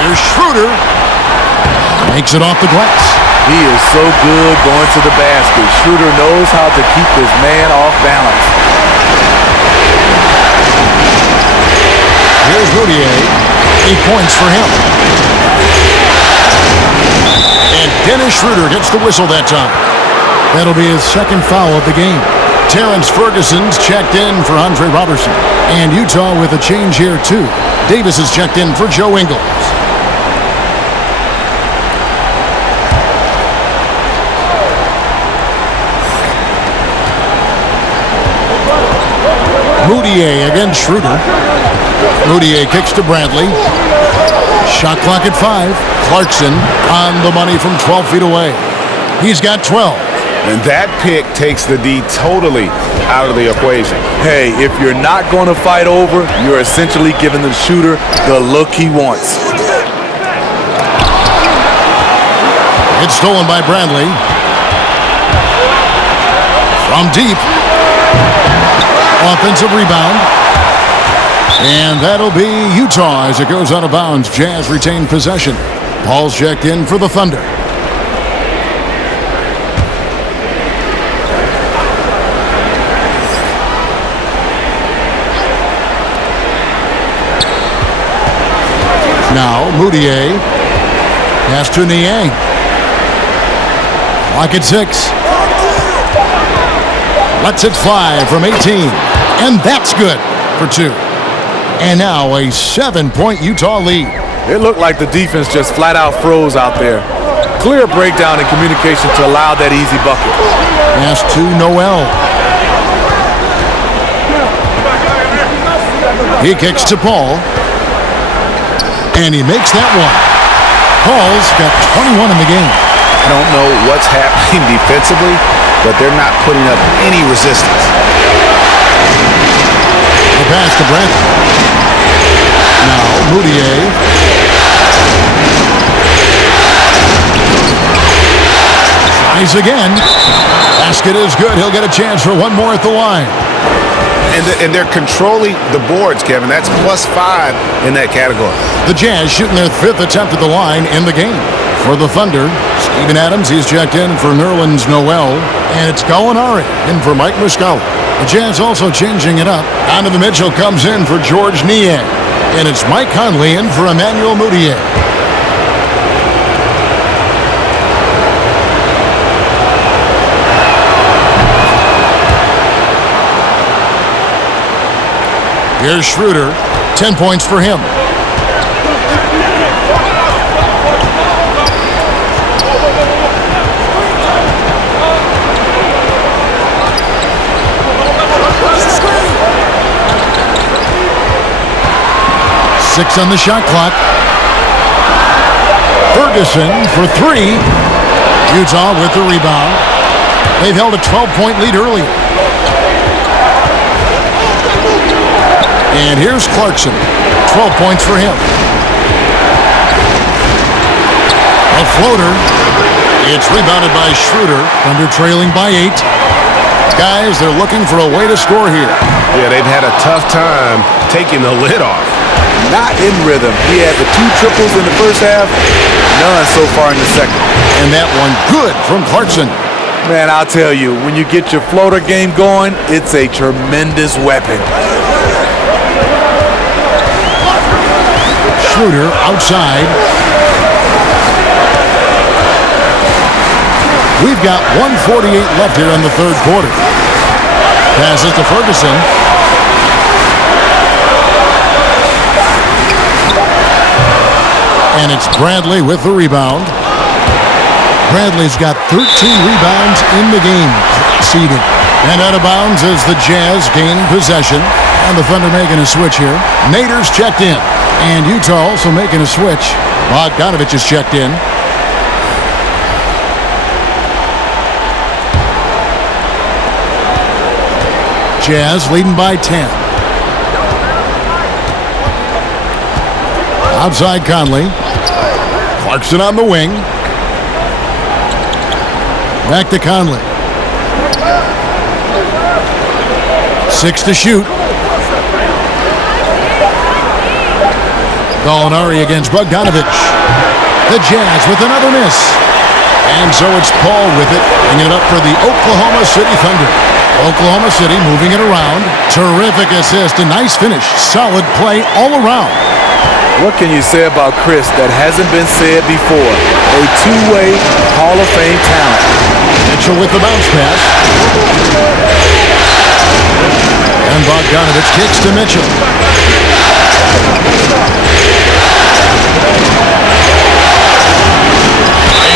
Here's Schroeder. Makes it off the glass. He is so good going to the basket. Schroeder knows how to keep his man off balance. Here's Moutier. 8 points for him. And Dennis Schroeder gets the whistle that time. That'll be his 2nd foul of the game. Terrence Ferguson's checked in for Andre Robertson. And Utah with a change here, too. Davis is checked in for Joe Ingles. Moutier against Schroeder. Moutier kicks to Bradley. Shot clock at 5. Clarkson on the money from 12 feet away. He's got 12. And that pick takes the D totally out of the equation. Hey, if you're not going to fight over, you're essentially giving the shooter the look he wants. It's stolen by Bradley. From deep. Offensive rebound. And that'll be Utah as it goes out of bounds. Jazz retain possession. Paul's checked in for the Thunder. Now Moutier. Pass to Niang. Clock at 6. Lets it fly from 18. And that's good for 2. And now a 7-point Utah lead. It looked like the defense just flat out froze out there. Clear breakdown in communication to allow that easy bucket. Pass to Noel. He kicks to Paul. And he makes that one. Paul's got 21 in the game. I don't know what's happening defensively, but they're not putting up any resistance. The pass to Bradley. Now Moutier. Tries again. Basket is good. He'll get a chance for one more at the line. And they're controlling the boards, Kevin. That's +5 in that category. The Jazz shooting their 5th attempt at the line in the game. For the Thunder, Steven Adams, he's checked in for Nerlens Noel. And it's Gallinari in for Mike Muscala. The Jazz also changing it up. Donovan Mitchell comes in for George Niang. And it's Mike Conley in for Emmanuel Moutier. Here's Schroeder. 10 points for him. Six on the shot clock. Ferguson for 3. Utah with the rebound. They've held a 12-point lead early. And here's Clarkson. 12 points for him. A floater. It's rebounded by Schroeder. Thunder trailing by 8. Guys, they're looking for a way to score here. Yeah, they've had a tough time taking the lid off. Not in rhythm. He had the 2 triples in the first half, none so far in the second. And that one good from Clarkson. Man, I'll tell you, when you get your floater game going, it's a tremendous weapon. Schroeder outside. We've got 1:48 left here in the third quarter. Passes to Ferguson. And it's Bradley with the rebound. Bradley's got 13 rebounds in the game. Seeding. And out of bounds as the Jazz gain possession. And the Thunder making a switch here. Nader's checked in. And Utah also making a switch. Bogdanovich is checked in. Jazz leading by 10. Outside Conley. Clarkson on the wing. Back to Conley. 6 to shoot. Gallinari against Bogdanovich. The Jazz with another miss. And so it's Paul with it, bringing it up for the Oklahoma City Thunder. Oklahoma City moving it around. Terrific assist, a nice finish. Solid play all around. What can you say about Chris that hasn't been said before? A two-way Hall of Fame talent. Mitchell with the bounce pass. And Bogdanovich kicks to Mitchell.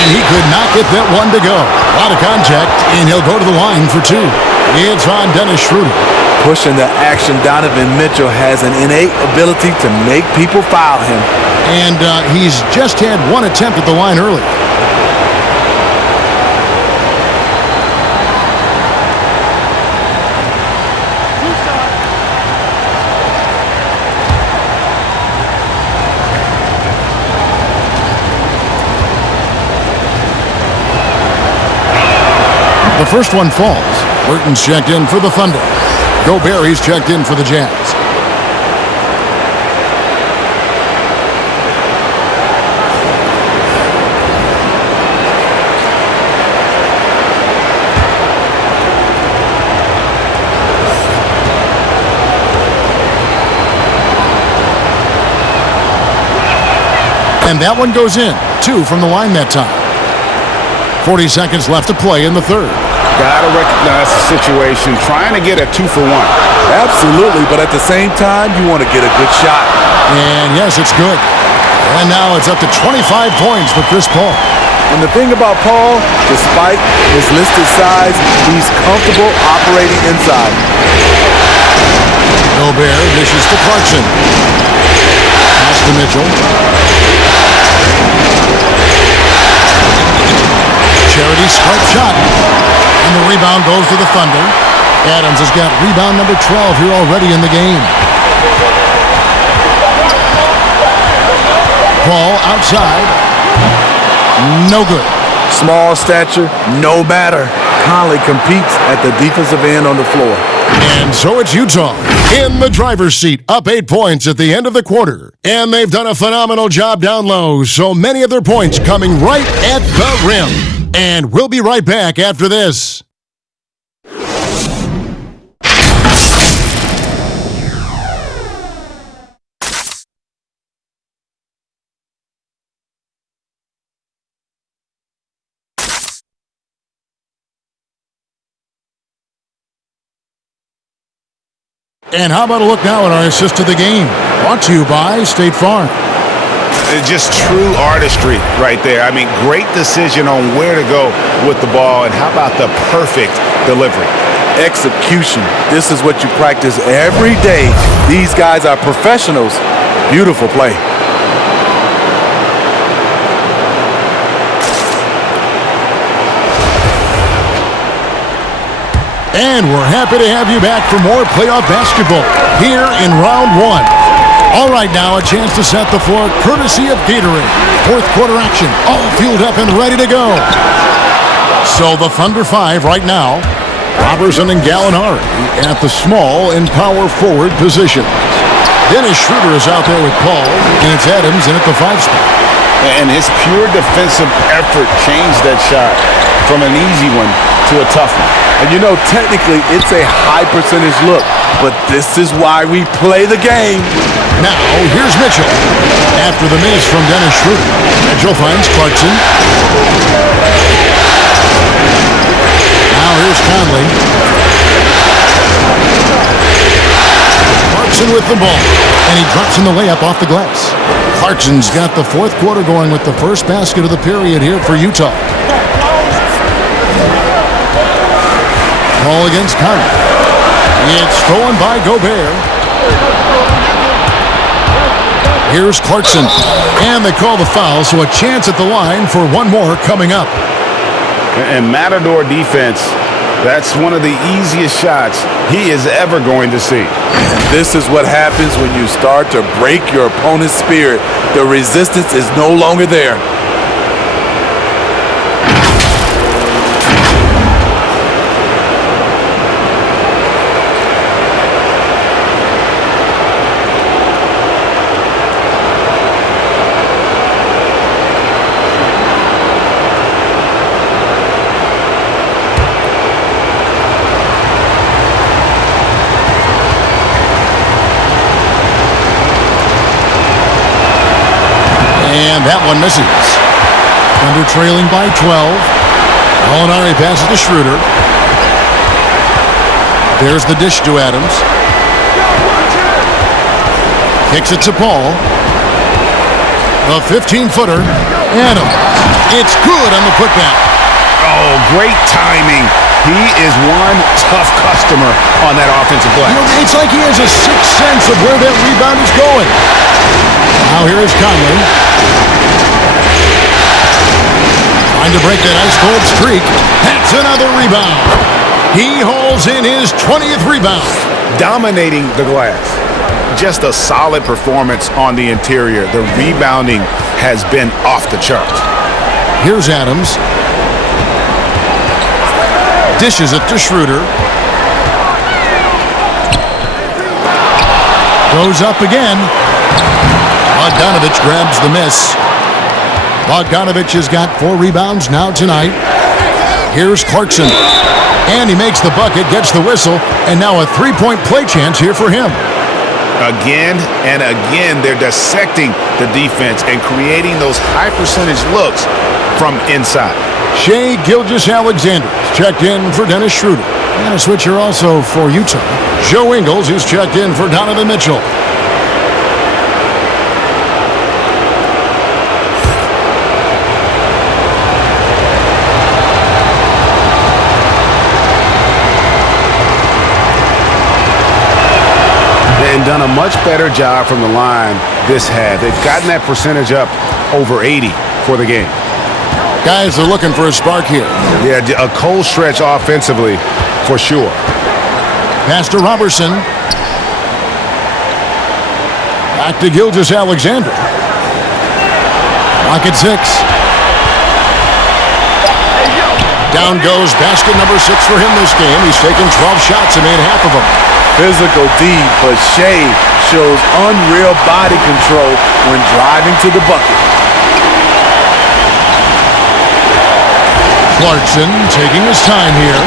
And he could not get that one to go. A lot of contact, and he'll go to the line for 2. It's on Dennis Schroeder. Pushing the action, Donovan Mitchell has an innate ability to make people foul him. And he's just had 1 attempt at the line early. The first one falls. Burton's checked in for the Thunder. Gobert, he's checked in for the Jazz. And that one goes in. 2 from the line that time. 40 seconds left to play in the third. Gotta recognize the situation, trying to get a 2 for 1. Absolutely, but at the same time, you want to get a good shot. And yes, it's good. And now it's up to 25 points for Chris Paul. And the thing about Paul, despite his listed size, he's comfortable operating inside. Gobert dishes to Clarkson. Pass to Mitchell. Charity stripe shot. And the rebound goes to the Thunder. Adams has got rebound number 12 here already in the game. Paul outside. No good. Small stature, no matter. Conley competes at the defensive end on the floor. And so it's Utah in the driver's seat, up 8 points at the end of the quarter. And they've done a phenomenal job down low, so many of their points coming right at the rim. And we'll be right back after this. And how about a look now at our assist of the game? Brought to you by State Farm. It's just true artistry right there. I mean, great decision on where to go with the ball, and how about the perfect delivery? Execution. This is what you practice every day. These guys are professionals. Beautiful play. And we're happy to have you back for more playoff basketball here in round 1. All right, now a chance to set the floor courtesy of Gatorade. Fourth quarter action, all fueled up and ready to go. So the Thunder 5 right now. Robertson and Gallinari at the small and power forward positions. Dennis Schroeder is out there with Paul, and it's Adams in at the 5 spot. And his pure defensive effort changed that shot from an easy one to a tough one. And you know, technically, it's a high percentage look, but this is why we play the game. Now, here's Mitchell. After the miss from Dennis Schroeder, Mitchell finds Clarkson. Now here's Conley. Clarkson with the ball, and he drops in the layup off the glass. Clarkson's got the fourth quarter going with the first basket of the period here for Utah. Ball against Conley. It's stolen by Gobert. Here's Clarkson, and they call the foul, so a chance at the line for one more coming up. And Matador defense, that's one of the easiest shots he is ever going to see. And this is what happens when you start to break your opponent's spirit. The resistance is no longer there. And that one misses. Thunder trailing by 12. Gallinari passes to Schroeder. There's the dish to Adams. Kicks it to Paul. The 15-footer. Adams. It's good on the putback. Oh, great timing. He is one tough customer on that offensive glass. You know, it's like he has a sixth sense of where that rebound is going. Now here is Conley. Trying to break that ice-cold streak. That's another rebound. He holds in his 20th rebound. Dominating the glass. Just a solid performance on the interior. The rebounding has been off the charts. Here's Adams. Dishes it to Schroeder. Goes up again. Bogdanovich grabs the miss. Bogdanovich has got 4 rebounds now tonight. Here's Clarkson. And he makes the bucket, gets the whistle, and now a 3-point play chance here for him. Again and again, they're dissecting the defense and creating those high percentage looks from inside. Shai Gilgeous-Alexander checked in for Dennis Schroeder. And a switcher also for Utah. Joe Ingles is checked in for Donovan Mitchell. And done a much better job from the line this half. They've gotten that percentage up over 80 for the game. Guys are looking for a spark here. Yeah, a cold stretch offensively for sure. Pass to Robertson. Back to Gilgeous-Alexander. Clock at 6. Down goes basket number 6 for him this game. He's taken 12 shots and made half of them. Physical D, but Shai shows unreal body control when driving to the bucket. Clarkson taking his time here.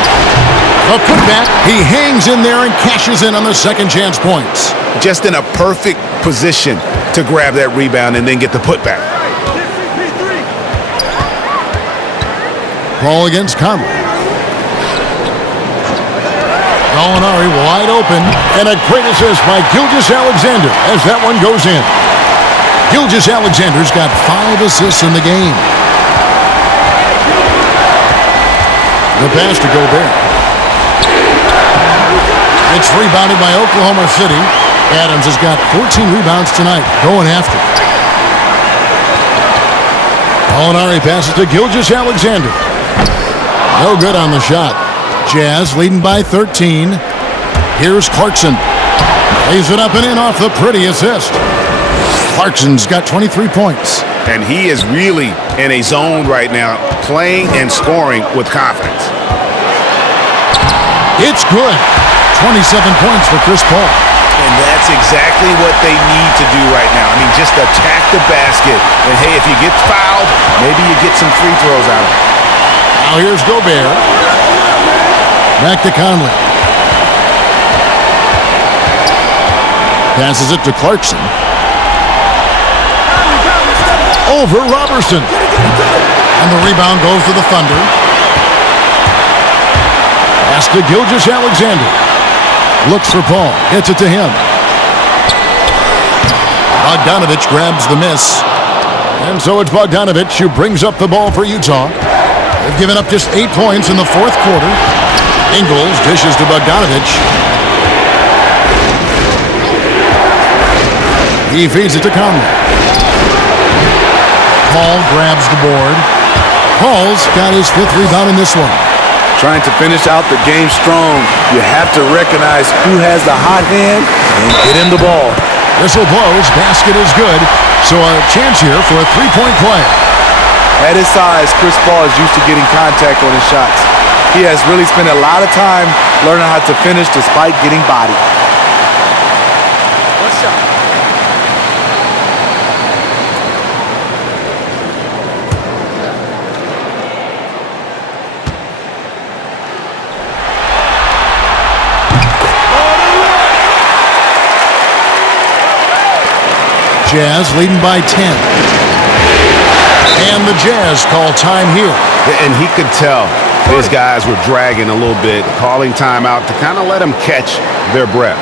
A putback. He hangs in there and cashes in on the second chance points. Just in a perfect position to grab that rebound and then get the putback. Ball against Conley. Gallinari wide open, and a great assist by Gilgeous-Alexander as that one goes in. Gilgeous-Alexander's got 5 assists in the game. The pass to Gobert. It's rebounded by Oklahoma City. Adams has got 14 rebounds tonight, going after. Gallinari passes to Gilgeous-Alexander. No good on the shot. Jazz leading by 13. Here's Clarkson. Lays it up and in off the pretty assist. Clarkson's got 23 points. And he is really in a zone right now, playing and scoring with confidence. It's good. 27 points for Chris Paul. And that's exactly what they need to do right now. I mean, just attack the basket. And, hey, if you get fouled, maybe you get some free throws out of it. Now here's Gobert. Back to Conley. Passes it to Clarkson. Over Robertson. And the rebound goes to the Thunder. Pass to Gilgeous-Alexander. Looks for Paul. Gets it to him. Bogdanovich grabs the miss. And so it's Bogdanovich who brings up the ball for Utah. They've given up just 8 points in the fourth quarter. Ingles dishes to Bogdanovich. He feeds it to Conley. Paul grabs the board. Paul's got his 5th rebound in this one. Trying to finish out the game strong, you have to recognize who has the hot hand and get him the ball. Whistle blows, basket is good, so a chance here for a 3-point play. At his size, Chris Paul is used to getting contact on his shots. He has really spent a lot of time learning how to finish despite getting bodied. One shot. Jazz leading by 10. And the Jazz call time here. And he could tell his guys were dragging a little bit, calling timeout to kind of let them catch their breath.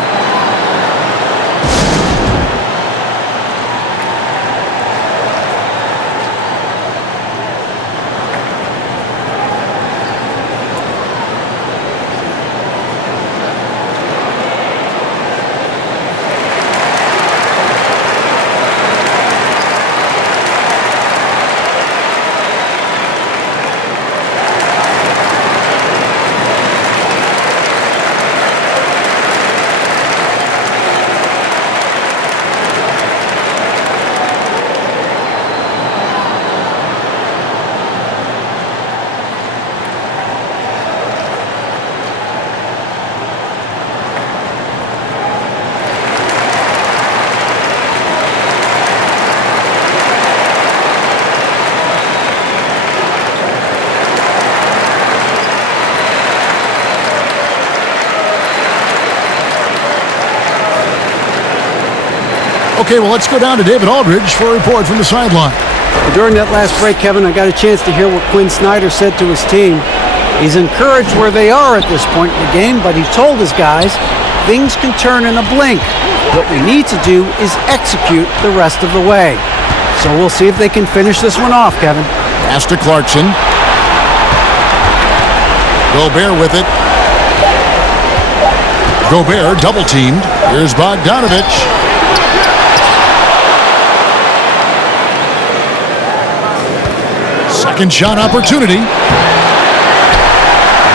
Okay, well, let's go down to David Aldridge for a report from the sideline. During that last break, Kevin, I got a chance to hear what Quinn Snyder said to his team. He's encouraged where they are at this point in the game, but he told his guys things can turn in a blink. What we need to do is execute the rest of the way. So we'll see if they can finish this one off, Kevin. Pass to Clarkson. Gobert with it. Gobert double-teamed. Here's Bogdanovich. Second shot opportunity.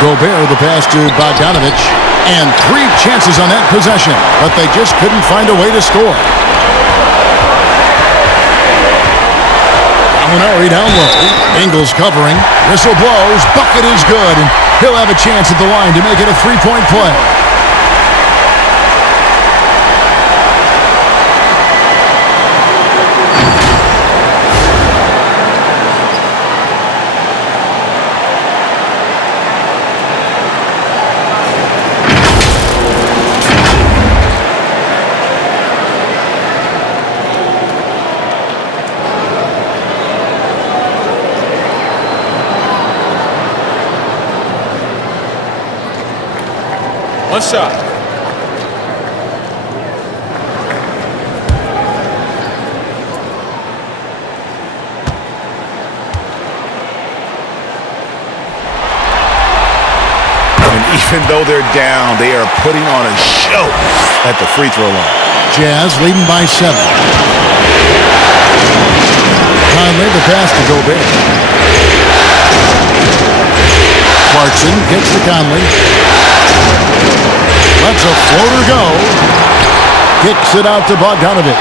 Gobert the pass to Bogdanovich. And 3 chances on that possession, but they just couldn't find a way to score. Gallinari down low. Ingles covering. Whistle blows. Bucket is good, and he'll have a chance at the line to make it a 3-point play. One shot. And even though they're down, they are putting on a show at the free throw line. Jazz leading by 7. Conley the pass to Gobert. Clarkson gets to Conley. Lets a floater go. Kicks it out to Bogdanovich.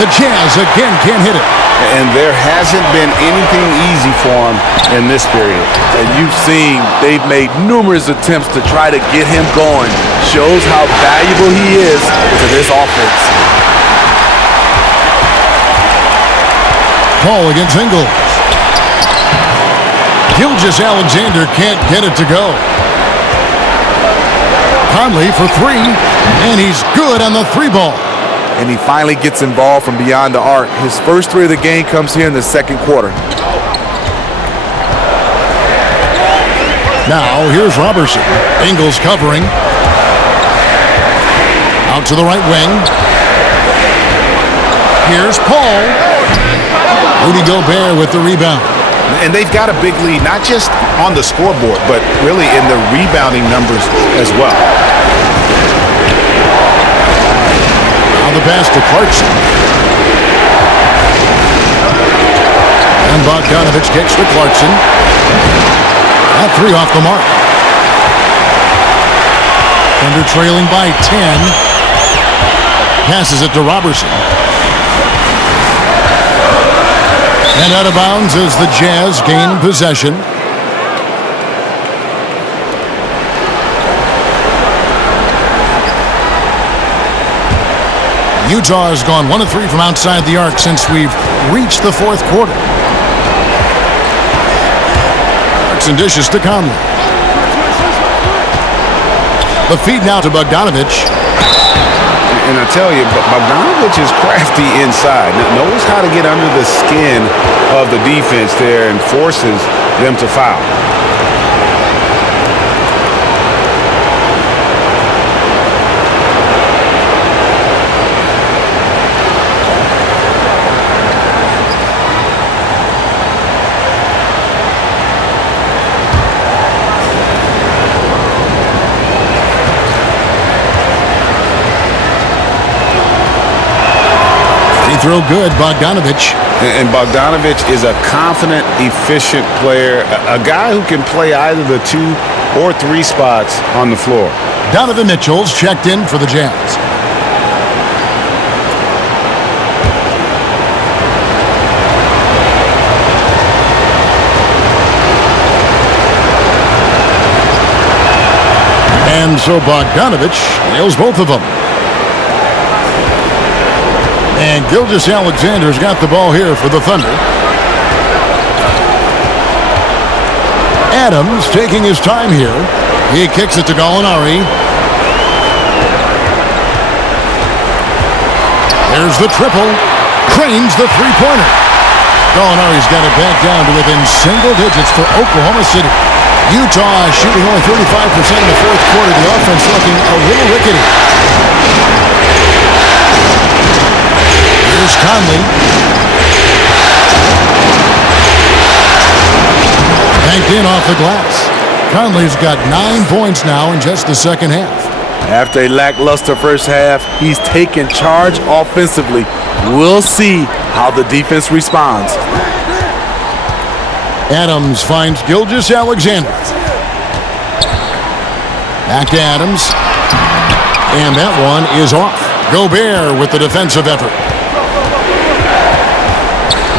The Jazz again can't hit it. And there hasn't been anything easy for him in this period. And you've seen they've made numerous attempts to try to get him going. Shows how valuable he is to this offense. Paul against Ingles. Gilgeous-Alexander can't get it to go. Conley for three, and he's good on the three ball. And he finally gets involved from beyond the arc. His first three of the game comes here in the second quarter. Now here's Robertson. Ingles covering. Out to the right wing. Here's Paul. Rudy Gobert with the rebound. And they've got a big lead, not just on the scoreboard, but really in the rebounding numbers as well. Now the pass to Clarkson. And Bogdanovich kicks to Clarkson. That three off the mark. Thunder trailing by 10. Passes it to Robertson. And out of bounds as the Jazz gain possession. Utah has gone 1 of 3 from outside the arc since we've reached the fourth quarter. Clarkson dishes to Conley. The feed now to Bogdanovich. And I tell you, Bogdanovich is crafty inside. Knows how to get under the skin of the defense there and forces them to foul. Throw good, Bogdanovich. And Bogdanovich is a confident, efficient player, a guy who can play either the 2 or 3 spots on the floor. Donovan Mitchell's checked in for the Jazz. And so Bogdanovich nails both of them. And Gilgeous-Alexander's got the ball here for the Thunder. Adams taking his time here. He kicks it to Gallinari. There's the triple. Cranes the three-pointer. Gallinari's got it back down to within single digits for Oklahoma City. Utah shooting only 35% in the fourth quarter. The offense looking a little rickety. Here's Conley. Banked in off the glass. Conley's got 9 points now in just the second half. After a lackluster first half, he's taken charge offensively. We'll see how the defense responds. Adams finds Gilgeous-Alexander. Back to Adams. And that one is off. Gobert with the defensive effort.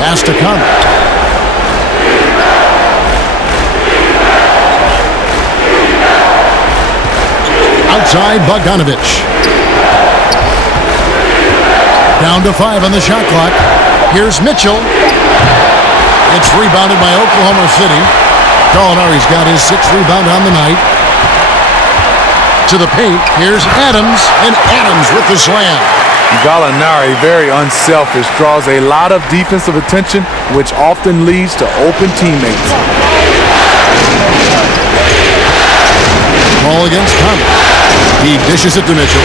Pass to Conley. Outside, Bogdanovich. Down to 5 on the shot clock. Here's Mitchell. It's rebounded by Oklahoma City. Gallinari's got his 6th rebound on the night. To the paint. Here's Adams. And Adams with the slam. Gallinari, very unselfish, draws a lot of defensive attention, which often leads to open teammates. Ball against Conley. He dishes it to Mitchell.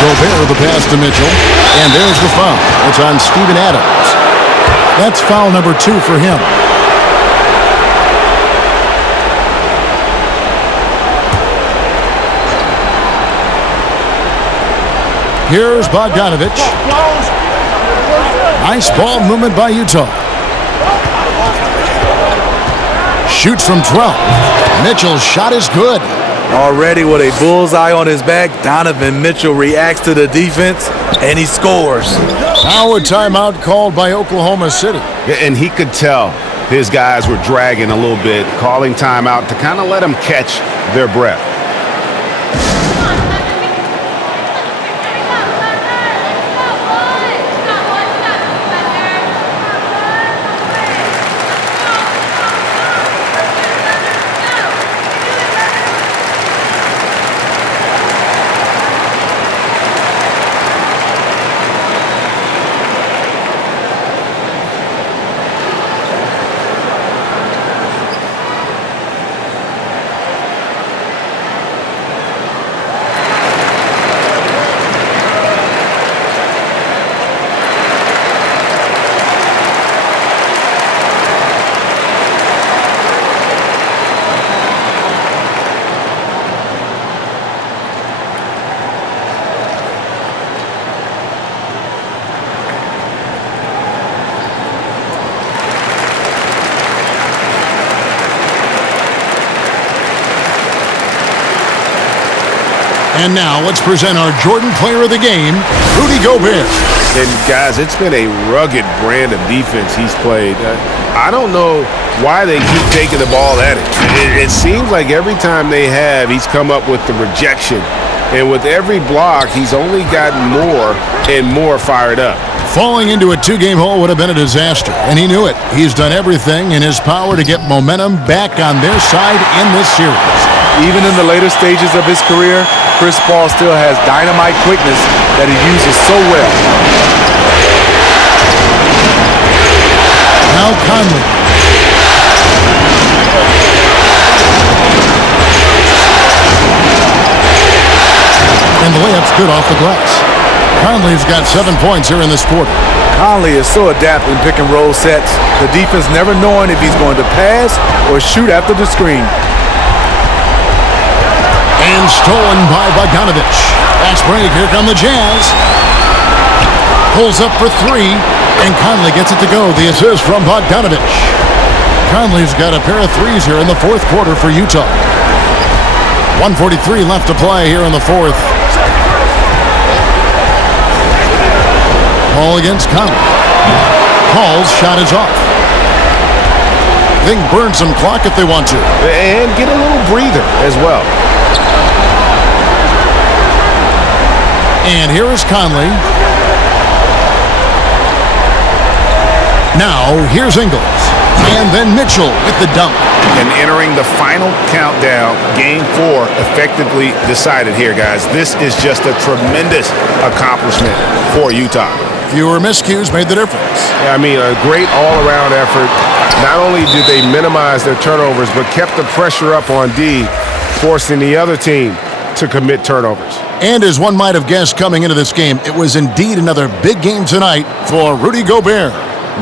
Gobert the pass to Mitchell. And there's the foul. It's on Steven Adams. That's foul number 2 for him. Here's Bogdanovich. Nice ball movement by Utah. Shoots from 12. Mitchell's shot is good. Already with a bullseye on his back, Donovan Mitchell reacts to the defense, and he scores. Now a timeout called by Oklahoma City. Yeah, and he could tell his guys were dragging a little bit, calling timeout to kind of let them catch their breath. And now let's present our Jordan Player of the Game, Rudy Gobert. And guys, it's been a rugged brand of defense he's played. I don't know why they keep taking the ball at him. It seems like every time they have, he's come up with the rejection. And with every block, he's only gotten more and more fired up. Falling into a two-game hole would have been a disaster, and he knew it. He's done everything in his power to get momentum back on their side in this series. Even in the later stages of his career, Chris Paul still has dynamite quickness that he uses so well. Now Conley. And the layup's good off the glass. Conley's got 7 points here in this quarter. Conley is so adept in pick and roll sets, the defense never knowing if he's going to pass or shoot after the screen. And stolen by Bogdanovich. Fast break, here come the Jazz. Pulls up for three, and Conley gets it to go. The assist from Bogdanovich. Conley's got a pair of threes here in the fourth quarter for Utah. 1:43 left to play here in the fourth. Ball against Conley. Paul's shot is off. They can burn some clock if they want to. And get a little breather as well. And here is Conley. Now, here's Ingles. And then Mitchell with the dunk. And entering the final countdown, Game 4 effectively decided here, guys. This is just a tremendous accomplishment for Utah. Fewer miscues made the difference. Yeah, I mean, a great all-around effort. Not only did they minimize their turnovers, but kept the pressure up on D, forcing the other team to commit turnovers. And as one might have guessed coming into this game, it was indeed another big game tonight for Rudy Gobert.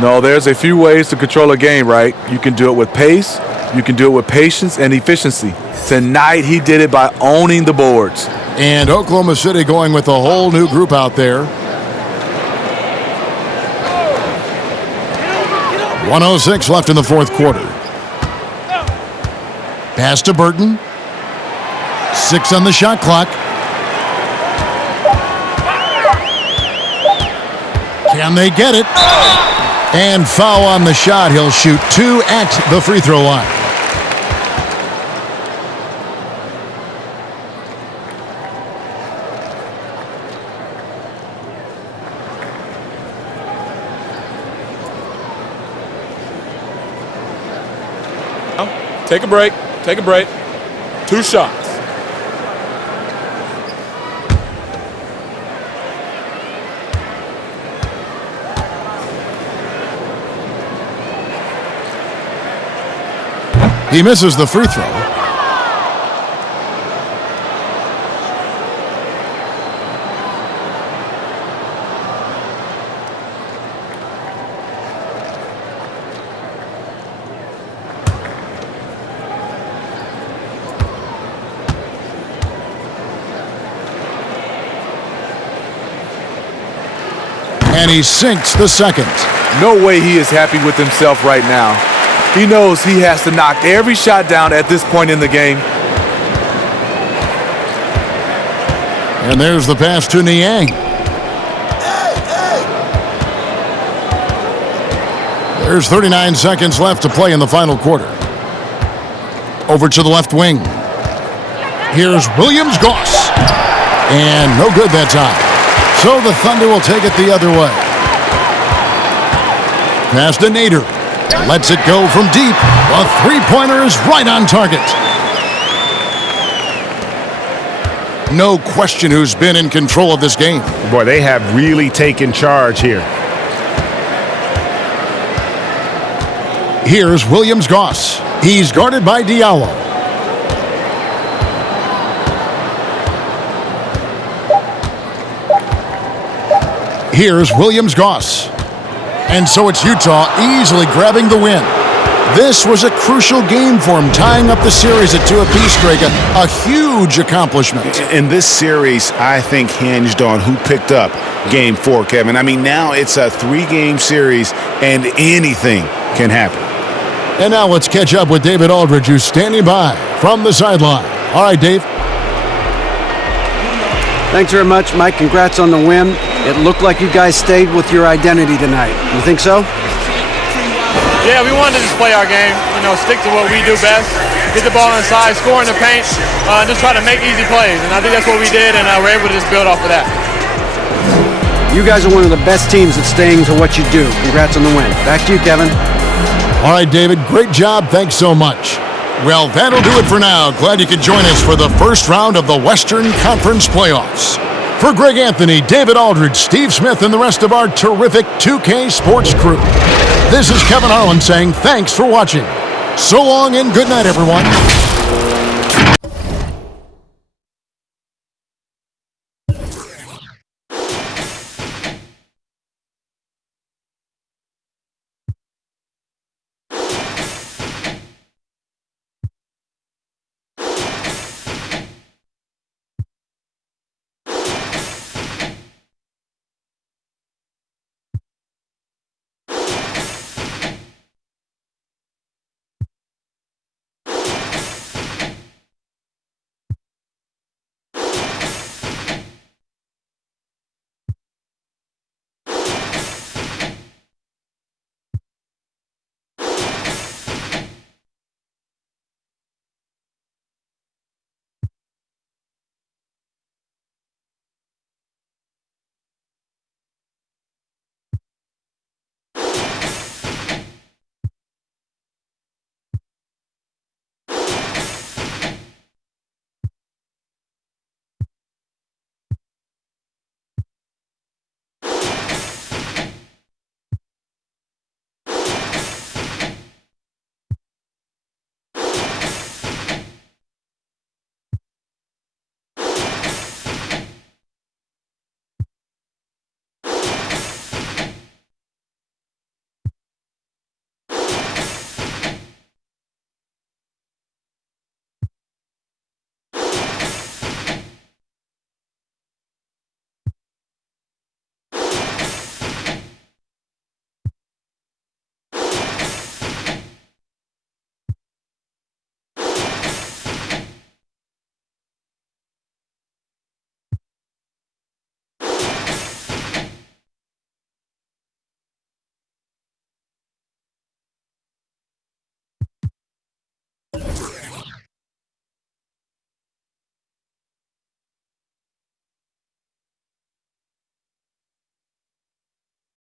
No, there's a few ways to control a game, right? You can do it with pace, you can do it with patience and efficiency. Tonight, he did it by owning the boards. And Oklahoma City going with a whole new group out there. 1:06 left in the fourth quarter. Pass to Burton. 6 on the shot clock. Can they get it? And foul on the shot. He'll shoot 2 at the free throw line. Take a break. Take a break. 2 shots. He misses the free throw. And he sinks the second. No way he is happy with himself right now. He knows he has to knock every shot down at this point in the game. And there's the pass to Niang. There's 39 seconds left to play in the final quarter. Over to the left wing. Here's Williams-Goss. And no good that time. So the Thunder will take it the other way. Pass to Nader. Lets it go from deep. A three-pointer is right on target. No question who's been in control of this game. Boy, they have really taken charge here. Here's Williams-Goss. He's guarded by Diallo. Here's Williams-Goss. And so it's Utah easily grabbing the win. This was a crucial game for him, tying up the series at 2 apiece, Greg. A huge accomplishment. In this series, I think hinged on who picked up Game 4, Kevin. I mean, now it's a 3-game series, and anything can happen. And now let's catch up with David Aldridge, who's standing by from the sideline. All right, Dave. Thanks very much, Mike. Congrats on the win. It looked like you guys stayed with your identity tonight. You think so? Yeah, we wanted to just play our game, stick to what we do best, get the ball inside, score in the paint, and just try to make easy plays. And I think that's what we did, and we're able to just build off of that. You guys are one of the best teams at staying to what you do. Congrats on the win. Back to you, Kevin. All right, David, great job. Thanks so much. Well, that'll do it for now. Glad you could join us for the first round of the Western Conference Playoffs. For Greg Anthony, David Aldridge, Steve Smith, and the rest of our terrific 2K Sports crew, this is Kevin Harlan saying thanks for watching. So long and good night, everyone.